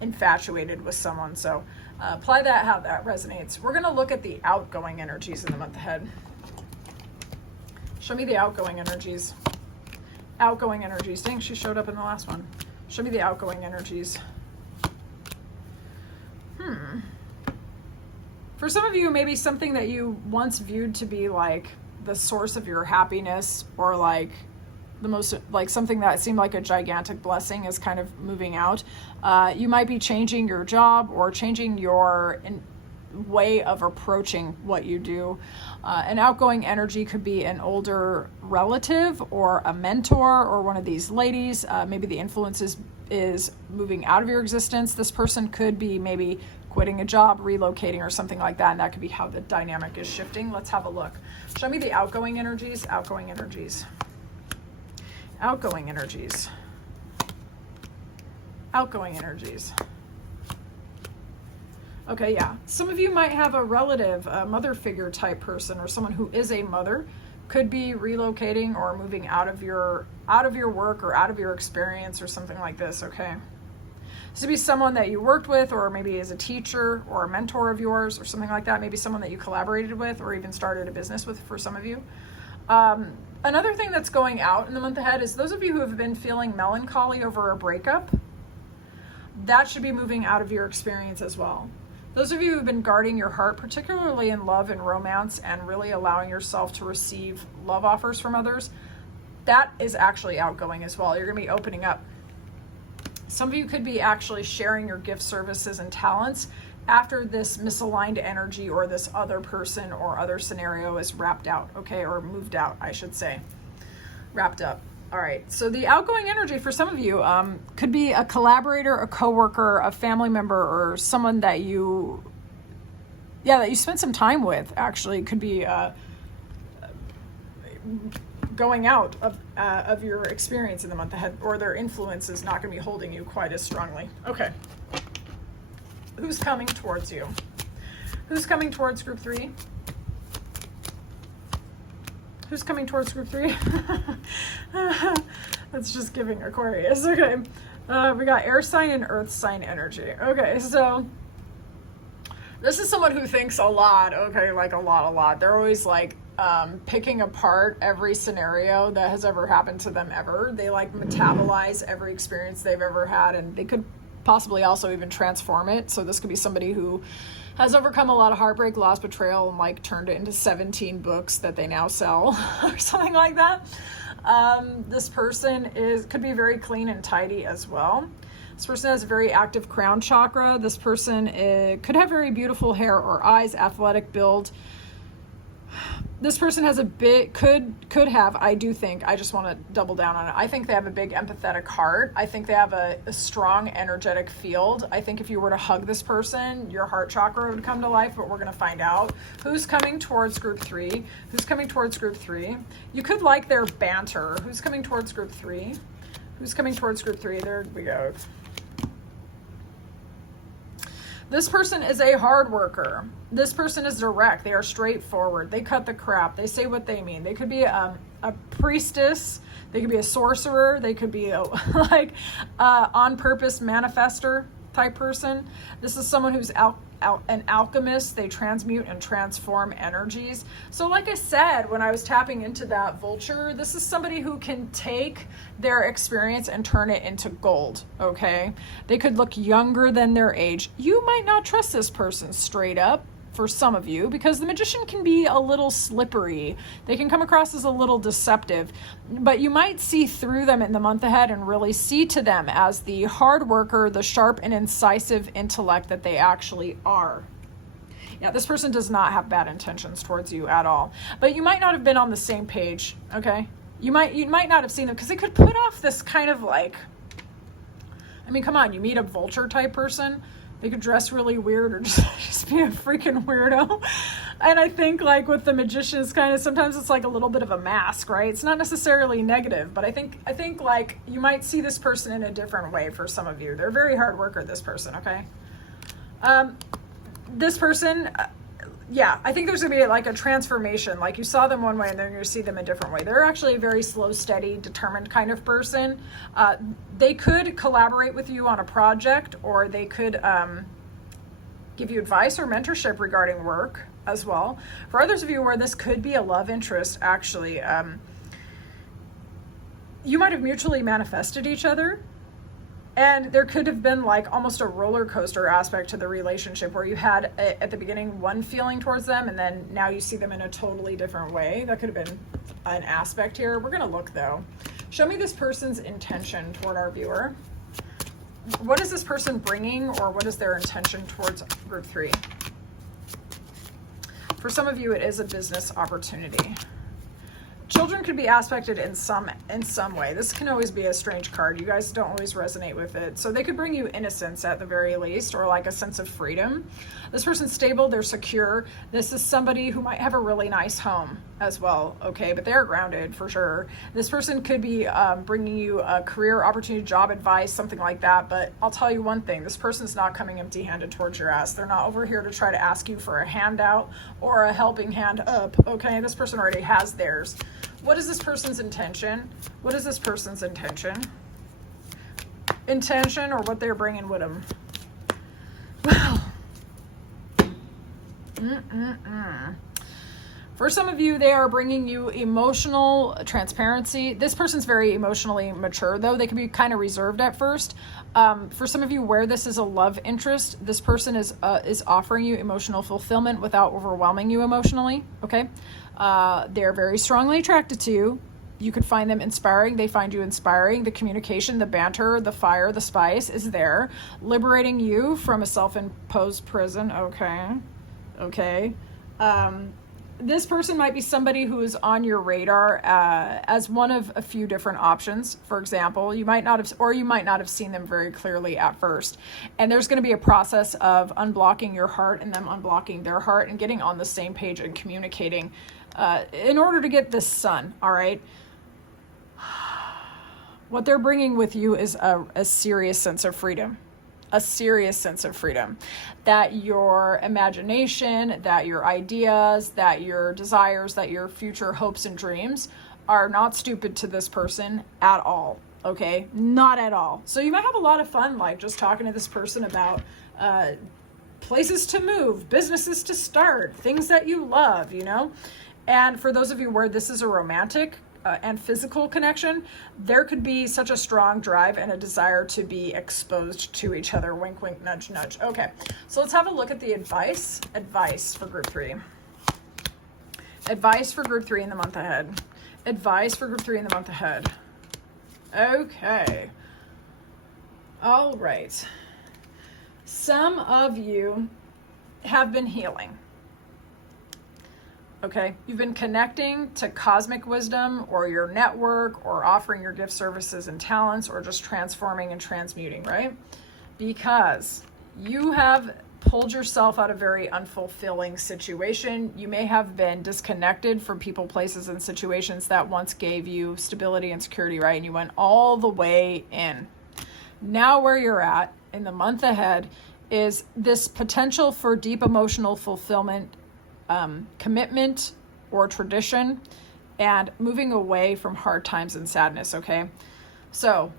infatuated with someone. So apply that how that resonates. We're going to look at the outgoing energies in the month ahead. Show me the outgoing energies. Outgoing energies. Dang, she showed up in the last one. Show me the outgoing energies. For some of you, maybe something that you once viewed to be like the source of your happiness, or like the most, like something that seemed like a gigantic blessing, is kind of moving out. You might be changing your job or changing your way of approaching what you do. An outgoing energy could be an older relative or a mentor or one of these ladies. Maybe the influence is moving out of your existence. This person could be maybe quitting a job, relocating, or something like that. And that could be how the dynamic is shifting. Let's have a look. Show me the outgoing energies. Outgoing energies. Outgoing energies. Outgoing energies. Okay, yeah. Some of you might have a relative, a mother figure type person, or someone who is a mother, could be relocating or moving out of your work or out of your experience or something like this, okay? This would be someone that you worked with, or maybe as a teacher or a mentor of yours or something like that. Maybe someone that you collaborated with or even started a business with for some of you. Another thing that's going out in the month ahead is those of you who have been feeling melancholy over a breakup, that should be moving out of your experience as well. Those of you who've been guarding your heart, particularly in love and romance, and really allowing yourself to receive love offers from others, that is actually outgoing as well. You're going to be opening up. Some of you could be actually sharing your gift services and talents after this misaligned energy or this other person or other scenario is wrapped out, okay, or moved out, I should say. Wrapped up. All right, so the outgoing energy for some of you could be a collaborator, a coworker, a family member, or someone that you spent some time with. Actually, could be going out of your experience in the month ahead, or their influence is not going to be holding you quite as strongly. Okay, who's coming towards you? Who's coming towards group 3? Who's coming towards group 3? That's just giving Aquarius. Okay. We got air sign and earth sign energy. Okay, so this is someone who thinks a lot. Okay, like a lot. They're always like picking apart every scenario that has ever happened to them ever. They like metabolize every experience they've ever had, and they could possibly also even transform it. So this could be somebody who has overcome a lot of heartbreak, loss, betrayal, and like turned it into 17 books that they now sell or something like that. This person could be very clean and tidy as well. This person has a very active crown chakra. This person could have very beautiful hair or eyes, athletic build. This person has a big, could have, I do think, I just want to double down on it. I think they have a big empathetic heart. I think they have a strong energetic field. I think if you were to hug this person, your heart chakra would come to life, but we're going to find out. Who's coming towards group 3? Who's coming towards group 3? You could like their banter. Who's coming towards group 3? Who's coming towards group 3? There we go. This person is a hard worker. This person is direct. They are straightforward. They cut the crap. They say what they mean. They could be a priestess. They could be a sorcerer. They could be a on purpose manifester. type person. This is someone who's an alchemist. They transmute and transform energies. So like I said, when I was tapping into that vulture, this is somebody who can take their experience and turn it into gold, okay? They could look younger than their age. You might not trust this person straight up, for some of you, because the magician can be a little slippery. They can come across as a little deceptive, but you might see through them in the month ahead and really see to them as the hard worker, the sharp and incisive intellect that they actually are. Yeah, this person does not have bad intentions towards you at all, but you might not have been on the same page, okay? You might not have seen them because they could put off this kind of like, I mean, come on, you meet a vulture type person, they could dress really weird or just be a freaking weirdo. And I think like with the magician, it's kind of, sometimes it's like a little bit of a mask, right? It's not necessarily negative, but I think like you might see this person in a different way for some of you. They're a very hard worker, this person, okay? This person, yeah, I think there's gonna be like a transformation. Like you saw them one way and then you're gonna see them a different way. They're actually a very slow, steady, determined kind of person. They could collaborate with you on a project, or they could give you advice or mentorship regarding work as well. For others of you where this could be a love interest, actually, you might have mutually manifested each other. And there could have been like almost a roller coaster aspect to the relationship where you had at the beginning one feeling towards them and then now you see them in a totally different way. That could have been an aspect here. We're going to look though. Show me this person's intention toward our viewer. What is this person bringing, or what is their intention towards group 3? For some of you, it is a business opportunity. Children could be aspected in some way. This can always be a strange card. You guys don't always resonate with it. So they could bring you innocence at the very least, or like a sense of freedom. This person's stable, they're secure. This is somebody who might have a really nice home as well, okay? But they're grounded for sure. This person could be bringing you a career opportunity, job advice, something like that. But I'll tell you one thing, this person's not coming empty-handed towards your ass. They're not over here to try to ask you for a handout or a helping hand up, okay? This person already has theirs. What is this person's intention? What is this person's intention? Intention, or what they're bringing with them? Well, for some of you, they are bringing you emotional transparency. This person's very emotionally mature, though. They can be kind of reserved at first. For some of you where this is a love interest, this person is offering you emotional fulfillment without overwhelming you emotionally, okay? They're very strongly attracted to you. You could find them inspiring. They find you inspiring. The communication, the banter, the fire, the spice is there. Liberating you from a self-imposed prison. Okay. This person might be somebody who is on your radar as one of a few different options. For example, you might not have seen them very clearly at first. And there's going to be a process of unblocking your heart and them unblocking their heart and getting on the same page and communicating in order to get this sun, all right? What they're bringing with you is a serious sense of freedom. A serious sense of freedom, that your imagination, that your ideas, that your desires, that your future hopes and dreams are not stupid to this person at all, okay? Not at all. So you might have a lot of fun, like just talking to this person about places to move, businesses to start, things that you love, you know? And for those of you where this is a romantic and physical connection, there could be such a strong drive and a desire to be exposed to each other. Wink, wink, nudge, nudge. Okay, so let's have a look at the advice for group 3. Advice for group 3 in the month ahead. Advice for group 3 in the month ahead. Okay. All right. Some of you have been healing. Okay, you've been connecting to cosmic wisdom or your network, or offering your gift services and talents, or just transforming and transmuting, right? Because you have pulled yourself out of a very unfulfilling situation. You may have been disconnected from people, places, and situations that once gave you stability and security, right? And you went all the way in. Now where you're at in the month ahead is this potential for deep emotional fulfillment, commitment or tradition, and moving away from hard times and sadness, okay? So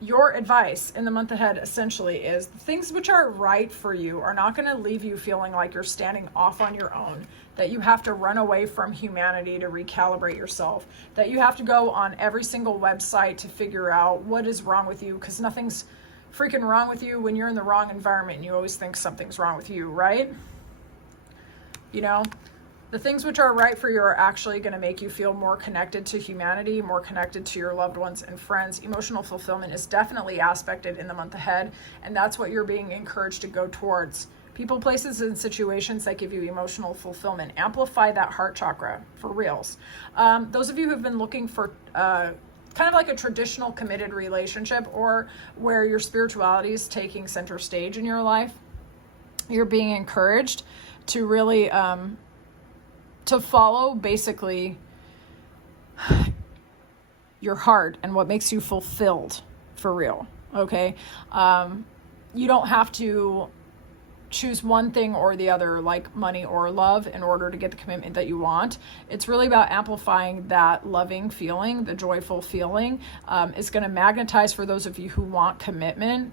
your advice in the month ahead essentially is the things which are right for you are not going to leave you feeling like you're standing off on your own, that you have to run away from humanity to recalibrate yourself, that you have to go on every single website to figure out what is wrong with you, because nothing's freaking wrong with you when you're in the wrong environment and you always think something's wrong with you, right? You know, the things which are right for you are actually going to make you feel more connected to humanity, more connected to your loved ones and friends. Emotional fulfillment is definitely aspected in the month ahead, and that's what you're being encouraged to go towards. People, places, and situations that give you emotional fulfillment. Amplify that heart chakra, for reals. Those of you who've been looking for kind of like a traditional committed relationship, or where your spirituality is taking center stage in your life, you're being encouraged to really to follow basically your heart and what makes you fulfilled, for real. Okay. You don't have to choose one thing or the other, like money or love, in order to get the commitment that you want. It's really about amplifying that loving feeling, the joyful feeling. It's going to magnetize for those of you who want commitment,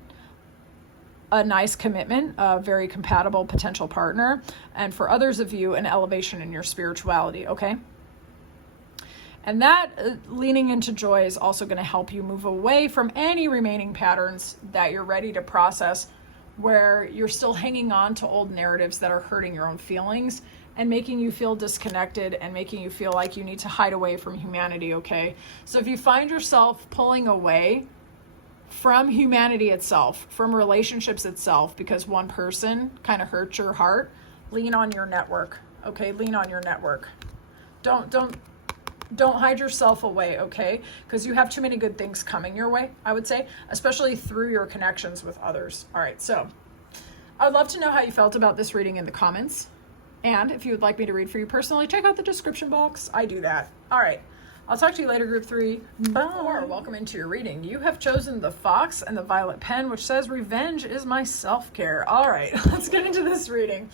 a nice commitment, a very compatible potential partner, and for others of you, an elevation in your spirituality, okay? And that leaning into joy is also going to help you move away from any remaining patterns that you're ready to process, where you're still hanging on to old narratives that are hurting your own feelings and making you feel disconnected and making you feel like you need to hide away from humanity, okay? So if you find yourself pulling away from humanity itself, from relationships itself, because one person kind of hurts your heart, lean on your network, okay? Lean on your network. Don't hide yourself away, okay? Because you have too many good things coming your way, I would say, especially through your connections with others. All right, so I would love to know how you felt about this reading in the comments. And if you would like me to read for you personally, check out the description box. I do that. All right. I'll talk to you later, group 3. Bye. Welcome into your reading. You have chosen the Fox and the Violet Pen, which says revenge is my self-care. All right, let's get into this reading.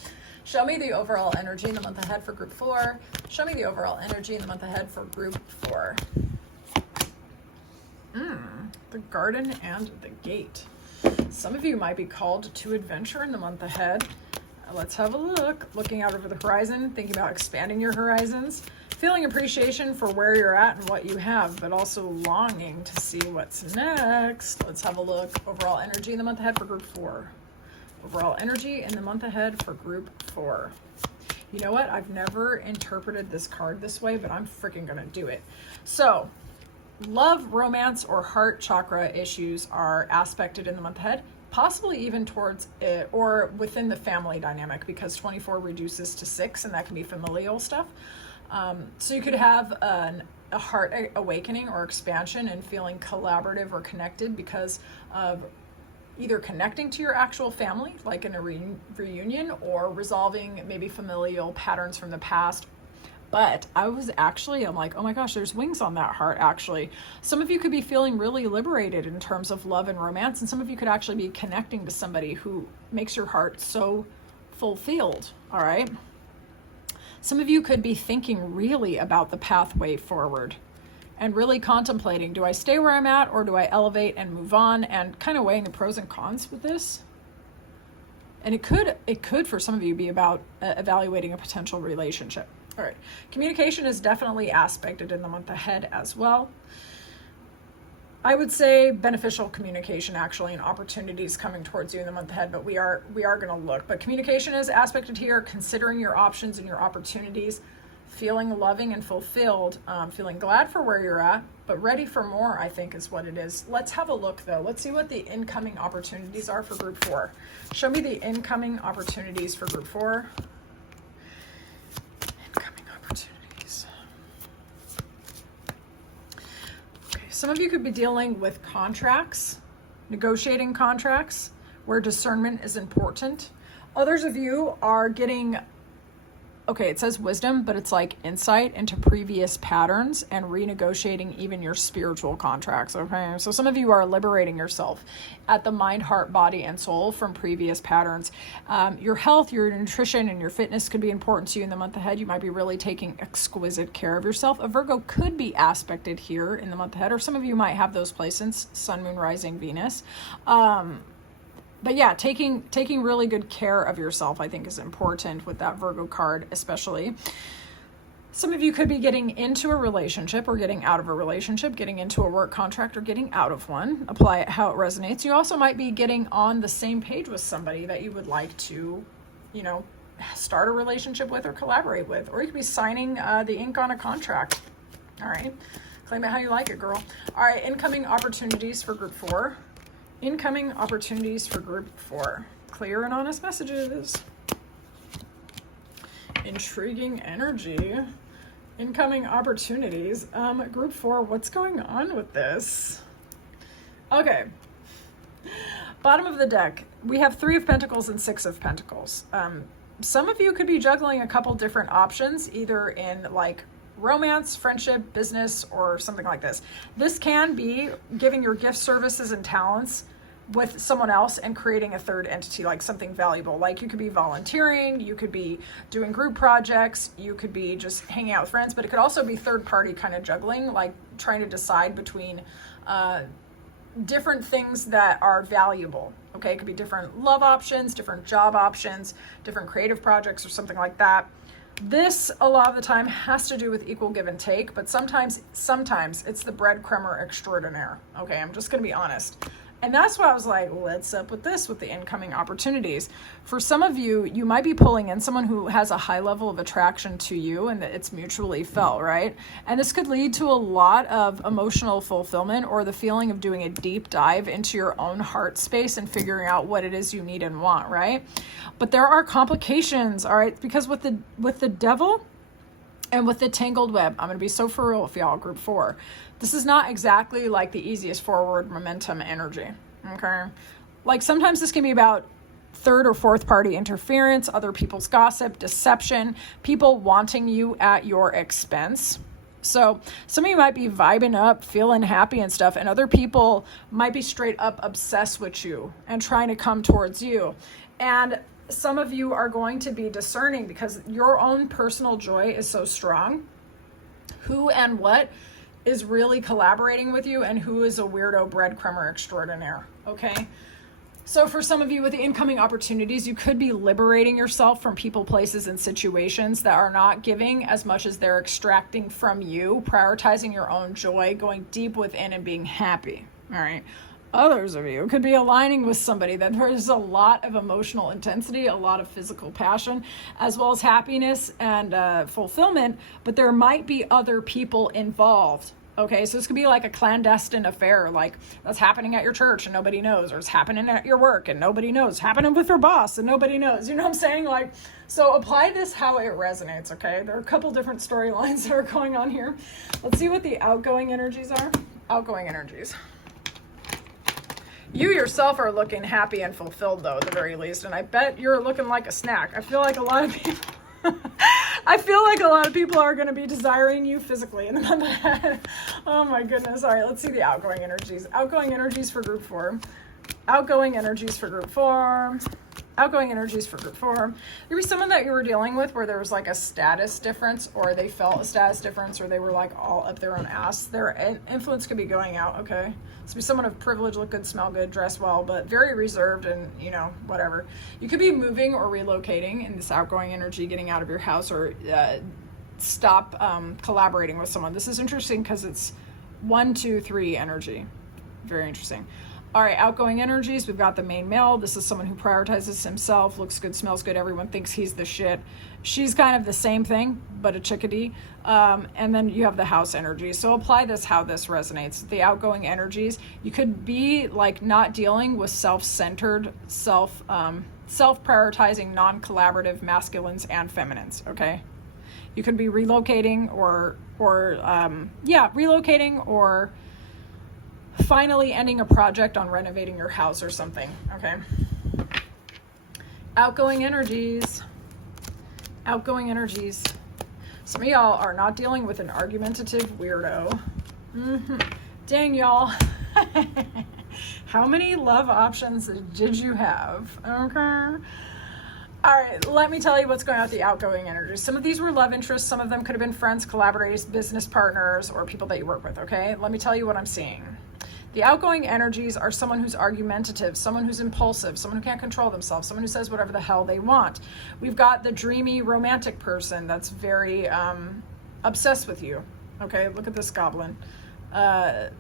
Show me the overall energy in the month ahead for group 4. Show me the overall energy in the month ahead for group 4. The Garden and the Gate. Some of you might be called to adventure in the month ahead. Let's have a look. Looking out over the horizon, thinking about expanding your horizons, feeling appreciation for where you're at and what you have, but also longing to see what's next. Let's have a look. Overall energy in the month ahead for group 4. Overall energy in the month ahead for group 4. You know what? I've never interpreted this card this way, but I'm freaking gonna do it. So, love, romance, or heart chakra issues are aspected in the month ahead, possibly even towards it or within the family dynamic, because 24 reduces to 6, and that can be familial stuff. So you could have a heart awakening or expansion and feeling collaborative or connected because of either connecting to your actual family, like in a reunion, or resolving maybe familial patterns from the past. But I'm like, oh my gosh, there's wings on that heart, actually. Some of you could be feeling really liberated in terms of love and romance, and some of you could actually be connecting to somebody who makes your heart so fulfilled, all right? Some of you could be thinking really about the pathway forward and really contemplating, do I stay where I'm at or do I elevate and move on, and kind of weighing the pros and cons with this. And it could for some of you be about evaluating a potential relationship. All right, communication is definitely aspected in the month ahead as well. I would say beneficial communication, actually, and opportunities coming towards you in the month ahead, but we are going to look. But communication is aspected here, considering your options and your opportunities, feeling loving and fulfilled, feeling glad for where you're at, but ready for more, I think is what it is. Let's have a look, though. Let's see what the incoming opportunities are for group 4. Show me the incoming opportunities for group 4. Some of you could be dealing with contracts, negotiating contracts, where discernment is important. Others of you are getting okay, it says wisdom, but it's like insight into previous patterns and renegotiating even your spiritual contracts, okay? So some of you are liberating yourself at the mind, heart, body, and soul from previous patterns. Your health, your nutrition, and your fitness could be important to you in the month ahead. You might be really taking exquisite care of yourself. A Virgo could be aspected here in the month ahead, or some of you might have those placements, Sun, Moon, Rising, Venus. But yeah, taking really good care of yourself, I think, is important with that Virgo card, especially. Some of you could be getting into a relationship or getting out of a relationship, getting into a work contract or getting out of one. Apply it how it resonates. You also might be getting on the same page with somebody that you would like to, start a relationship with or collaborate with. Or you could be signing the ink on a contract. All right. Claim it how you like it, girl. All right. Incoming opportunities for group 4. Incoming opportunities for group 4. Clear and honest messages. Intriguing energy. Incoming opportunities. Group 4, what's going on with this? Okay. Bottom of the deck, we have 3 of Pentacles and 6 of Pentacles. Some of you could be juggling a couple different options, either in like romance, friendship, business, or something like this. This can be giving your gifts, services, and talents with someone else and creating a third entity, like something valuable. Like you could be volunteering, you could be doing group projects, you could be just hanging out with friends, but it could also be third party kind of juggling, like trying to decide between different things that are valuable. Okay, it could be different love options, different job options, different creative projects or something like that. This, a lot of the time, has to do with equal give and take, but sometimes it's the breadcrumber extraordinaire. Okay, I'm just going to be honest. And that's why I was like, what's up with this, with the incoming opportunities? For some of you, you might be pulling in someone who has a high level of attraction to you and that it's mutually felt, right? And this could lead to a lot of emotional fulfillment or the feeling of doing a deep dive into your own heart space and figuring out what it is you need and want, right? But there are complications, all right? Because with the devil and with the tangled web, I'm going to be so for real with y'all, group 4. This is not exactly like the easiest forward momentum energy, okay? Like sometimes this can be about third or fourth party interference, other people's gossip, deception, people wanting you at your expense. So some of you might be vibing up, feeling happy and stuff, and other people might be straight up obsessed with you and trying to come towards you. And some of you are going to be discerning because your own personal joy is so strong. Who and what is really collaborating with you and who is a weirdo breadcrumber extraordinaire, okay? So for some of you with the incoming opportunities, you could be liberating yourself from people, places, and situations that are not giving as much as they're extracting from you, prioritizing your own joy, going deep within and being happy, all right? Others of you could be aligning with somebody that there's a lot of emotional intensity, a lot of physical passion, as well as happiness and fulfillment, but there might be other people involved. Okay, so this could be like a clandestine affair, like that's happening at your church and nobody knows, or it's happening at your work and nobody knows, happening with your boss and nobody knows. You know what I'm saying? Like, so apply this how it resonates, okay? There are a couple different storylines that are going on here. Let's see what the outgoing energies are. Outgoing energies. You yourself are looking happy and fulfilled, though, at the very least, and I bet you're looking like a snack. I feel like a lot of people are going to be desiring you physically in the month ahead. Oh my goodness. All right, let's see the outgoing energies. Outgoing energies for group 4. Outgoing energies for group 4. Outgoing energies for group 4. There was someone that you were dealing with where there was like a status difference, or they felt a status difference, or they were like all up their own ass. Their influence could be going out, okay? So be someone of privilege, look good, smell good, dress well, but very reserved and, whatever. You could be moving or relocating in this outgoing energy, getting out of your house, or stop collaborating with someone. This is interesting because it's 1, 2, 3 energy. Very interesting. All right, outgoing energies. We've got the main male. This is someone who prioritizes himself, looks good, smells good. Everyone thinks he's the shit. She's kind of the same thing, but a chickadee. And then you have the house energy. So apply this how this resonates. The outgoing energies, you could be like not dealing with self-centered, self-prioritizing, non-collaborative masculines and feminines, okay? You could be relocating or relocating or finally ending a project on renovating your house or something, okay? Outgoing energies. Outgoing energies. Some of y'all are not dealing with an argumentative weirdo. Dang, y'all. How many love options did you have? Okay. All right, let me tell you what's going on with the outgoing energies. Some of these were love interests. Some of them could have been friends, collaborators, business partners, or people that you work with, okay? Let me tell you what I'm seeing. The outgoing energies are someone who's argumentative, someone who's impulsive, someone who can't control themselves, someone who says whatever the hell they want. We've got the dreamy, romantic person that's very obsessed with you, okay? Look at this goblin.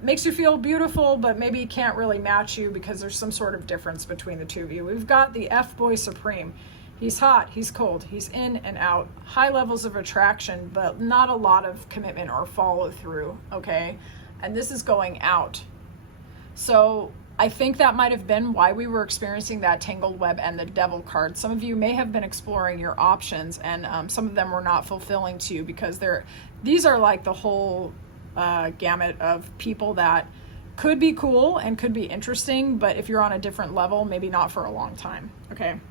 Makes you feel beautiful, but maybe can't really match you because there's some sort of difference between the two of you. We've got the F-boy supreme. He's hot, he's cold, he's in and out, high levels of attraction, but not a lot of commitment or follow through, okay? And this is going out. So I think that might have been why we were experiencing that tangled web and the devil card. Some of you may have been exploring your options, and some of them were not fulfilling to you because these are like the whole gamut of people that could be cool and could be interesting, but if you're on a different level, maybe not for a long time, okay?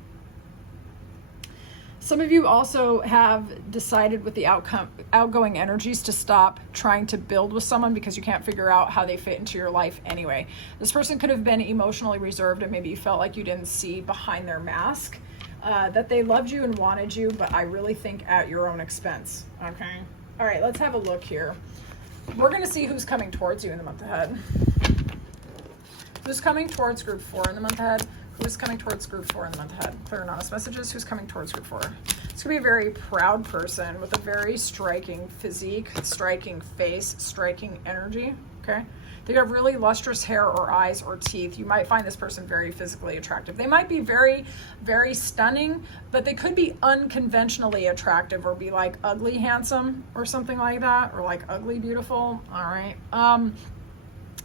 Some of you also have decided with the outgoing energies to stop trying to build with someone because you can't figure out how they fit into your life anyway. This person could have been emotionally reserved, and maybe you felt like you didn't see behind their mask that they loved you and wanted you, but I really think at your own expense, okay? All right, let's have a look here. We're going to see who's coming towards you in the month ahead. Who's coming towards group 4 in the month ahead? Who's coming towards group 4 in the month ahead? Clear and honest messages. Who's coming towards group 4? It's going to be a very proud person with a very striking physique, striking face, striking energy, okay? They have really lustrous hair or eyes or teeth. You might find this person very physically attractive. They might be very, very stunning, but they could be unconventionally attractive or be like ugly handsome or something like that, or like ugly beautiful, all right?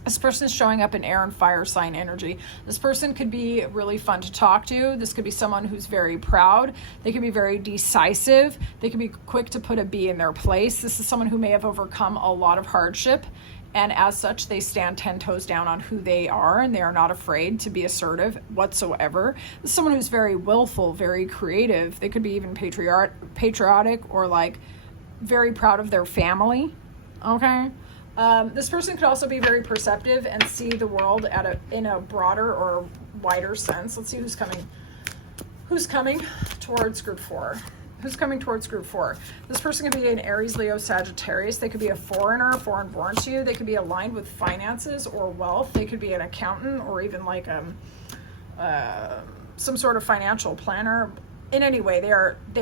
This person is showing up in air and fire sign energy. This person could be really fun to talk to. This could be someone who's very proud. They could be very decisive. They could be quick to put a bee in their place. This is someone who may have overcome a lot of hardship, and as such, they stand 10 toes down on who they are, and they are not afraid to be assertive whatsoever. This is someone who's very willful, very creative. They could be even patriotic or like very proud of their family, okay? This person could also be very perceptive and see the world in a broader or wider sense. Let's see who's coming towards group 4. Who's coming towards group 4? This person could be an Aries, Leo, Sagittarius. They could be a foreigner, foreign born to you. They could be aligned with finances or wealth. They could be an accountant or even like some sort of financial planner. In any way, they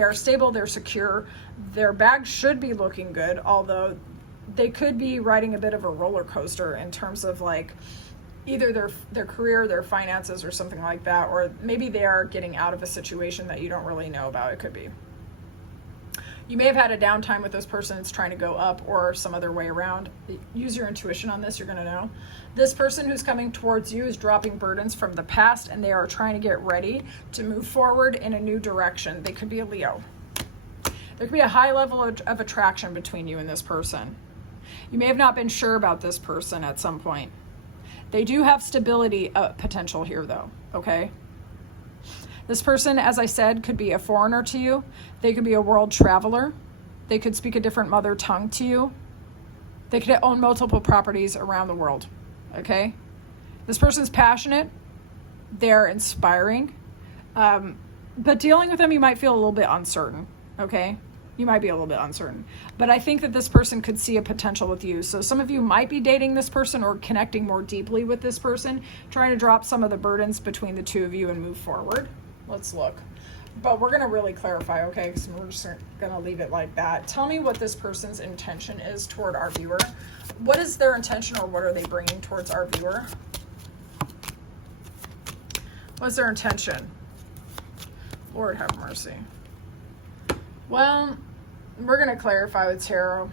are stable, they're secure. Their bag should be looking good, although they could be riding a bit of a roller coaster in terms of like either their career, their finances, or something like that, or maybe they are getting out of a situation that you don't really know about. It could be. You may have had a downtime with this person that's trying to go up or some other way around. Use your intuition on this, you're going to know. This person who's coming towards you is dropping burdens from the past, and they are trying to get ready to move forward in a new direction. They could be a Leo. There could be a high level of attraction between you and this person. You may have not been sure about this person at some point. They do have stability potential here though, okay? This person, as I said, could be a foreigner to you. They could be a world traveler. They could speak a different mother tongue to you. They could own multiple properties around the world, okay? This person's passionate. They're inspiring. But dealing with them, you might feel a little bit uncertain, okay? You might be a little bit uncertain. But I think that this person could see a potential with you. So some of you might be dating this person or connecting more deeply with this person, trying to drop some of the burdens between the two of you and move forward. Let's look. But we're going to really clarify, okay? Because we're just going to leave it like that. Tell me what this person's intention is toward our viewer. What is their intention, or what are they bringing towards our viewer? What's their intention? Lord have mercy. Well, we're going to clarify with tarot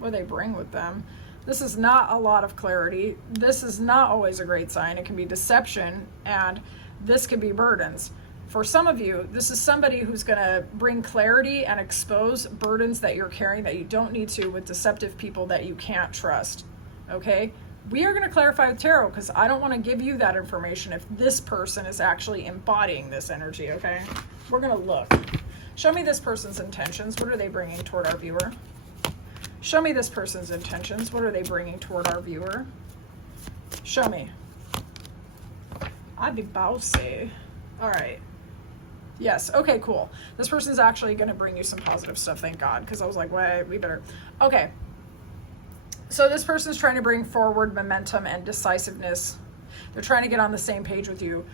what they bring with them. This is not a lot of clarity. This is not always a great sign. It can be deception, and this can be burdens. For some of you, this is somebody who's going to bring clarity and expose burdens that you're carrying that you don't need to with deceptive people that you can't trust, okay? We are going to clarify with tarot because I don't want to give you that information if this person is actually embodying this energy, okay? We're going to look. Show me this person's intentions. What are they bringing toward our viewer? Show me this person's intentions. What are they bringing toward our viewer? Show me. I'd be bossy. All right. Yes. Okay, cool. This person's actually going to bring you some positive stuff. Thank God. Because I was like, wait, we better. Okay. So this person's trying to bring forward momentum and decisiveness. They're trying to get on the same page with you.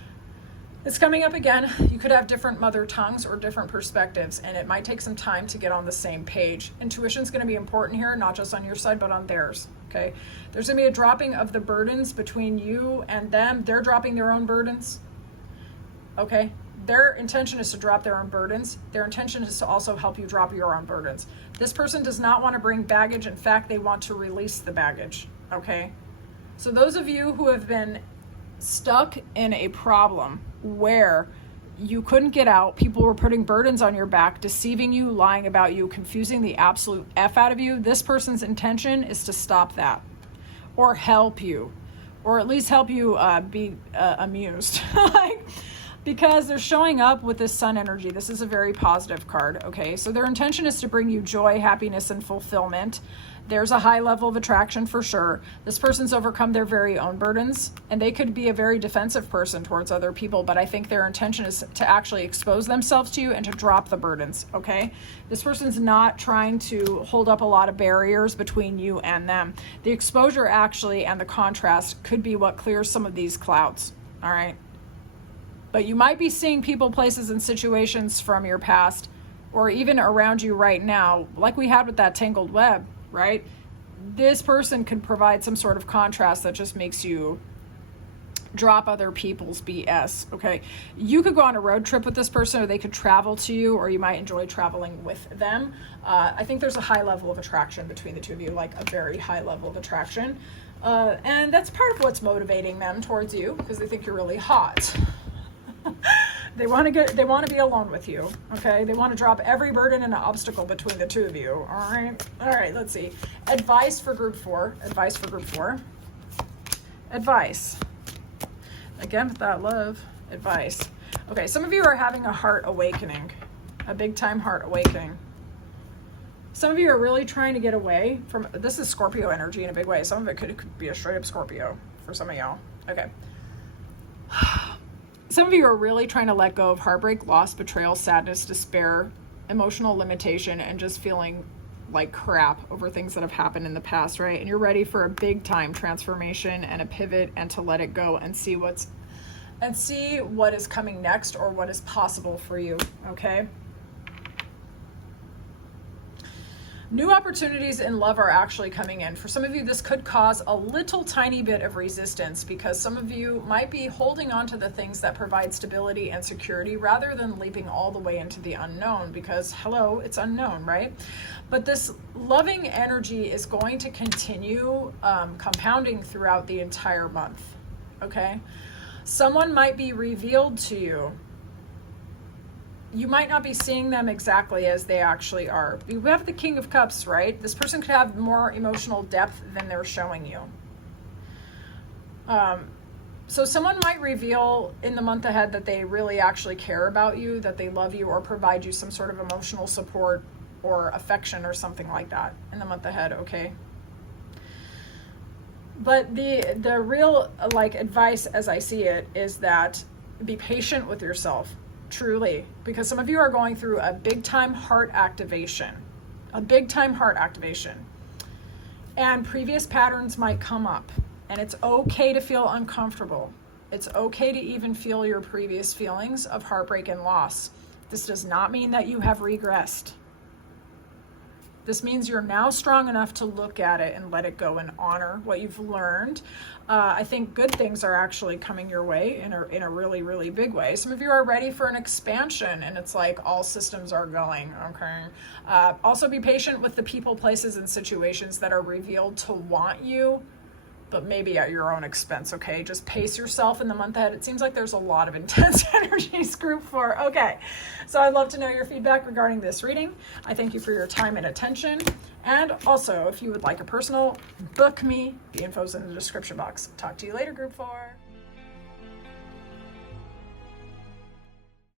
It's coming up again. You could have different mother tongues or different perspectives, and it might take some time to get on the same page. Intuition's going to be important here, not just on your side, but on theirs. Okay. There's going to be a dropping of the burdens between you and them. They're dropping their own burdens. Okay. Their intention is to drop their own burdens. Their intention is to also help you drop your own burdens. This person does not want to bring baggage. In fact, they want to release the baggage. Okay. So those of you who have been stuck in a problem where you couldn't get out, people were putting burdens on your back, deceiving you, lying about you, confusing the absolute F out of you, this person's intention is to stop that or help you, or at least help you be amused. Like, because they're showing up with this sun energy. This is a very positive card, okay? So their intention is to bring you joy, happiness, and fulfillment. There's a high level of attraction for sure. This person's overcome their very own burdens, and they could be a very defensive person towards other people, but I think their intention is to actually expose themselves to you and to drop the burdens, okay? This person's not trying to hold up a lot of barriers between you and them. The exposure actually and the contrast could be what clears some of these clouds, all right? But you might be seeing people, places, and situations from your past or even around you right now, like we had with that tangled web, right? This person can provide some sort of contrast that just makes you drop other people's BS, okay? You could go on a road trip with this person, or they could travel to you, or you might enjoy traveling with them. I think there's a high level of attraction between the two of you, like a very high level of attraction. And that's part of what's motivating them towards you, because they think you're really hot. They want to be alone with you, okay? They want to drop every burden and obstacle between the two of you, all right, let's see. Advice for group 4. Advice. Again, with that love, advice. Okay, some of you are having a heart awakening, a big time heart awakening. Some of you are really trying to get away from, this is Scorpio energy in a big way. Some of it could be a straight up Scorpio for some of y'all. Okay. Some of you are really trying to let go of heartbreak, loss, betrayal, sadness, despair, emotional limitation, and just feeling like crap over things that have happened in the past, right? And you're ready for a big time transformation and a pivot, and to let it go and see what is coming next, or what is possible for you, okay? New opportunities in love are actually coming in. For some of you, this could cause a little tiny bit of resistance, because some of you might be holding on to the things that provide stability and security rather than leaping all the way into the unknown, because hello, it's unknown, right? But this loving energy is going to continue compounding throughout the entire month, okay? Someone might be revealed to you. You might not be seeing them exactly as they actually are. We have the King of Cups, right? This person could have more emotional depth than they're showing you. So someone might reveal in the month ahead that they really actually care about you, that they love you, or provide you some sort of emotional support or affection or something like that in the month ahead, okay? But the real advice as I see it is that be patient with yourself. Truly, because some of you are going through a big time heart activation, and previous patterns might come up, and it's okay to feel uncomfortable. It's okay to even feel your previous feelings of heartbreak and loss. This does not mean that you have regressed. This means you're now strong enough to look at it and let it go and honor what you've learned. I think good things are actually coming your way in a really, really big way. Some of you are ready for an expansion, and it's like all systems are going, okay? Also be patient with the people, places, and situations that are revealed to want you, but maybe at your own expense, okay? Just pace yourself in the month ahead. It seems like there's a lot of intense energies, group 4. Okay, so I'd love to know your feedback regarding this reading. I thank you for your time and attention. And also, if you would like a personal, book me. The info's in the description box. Talk to you later, group 4.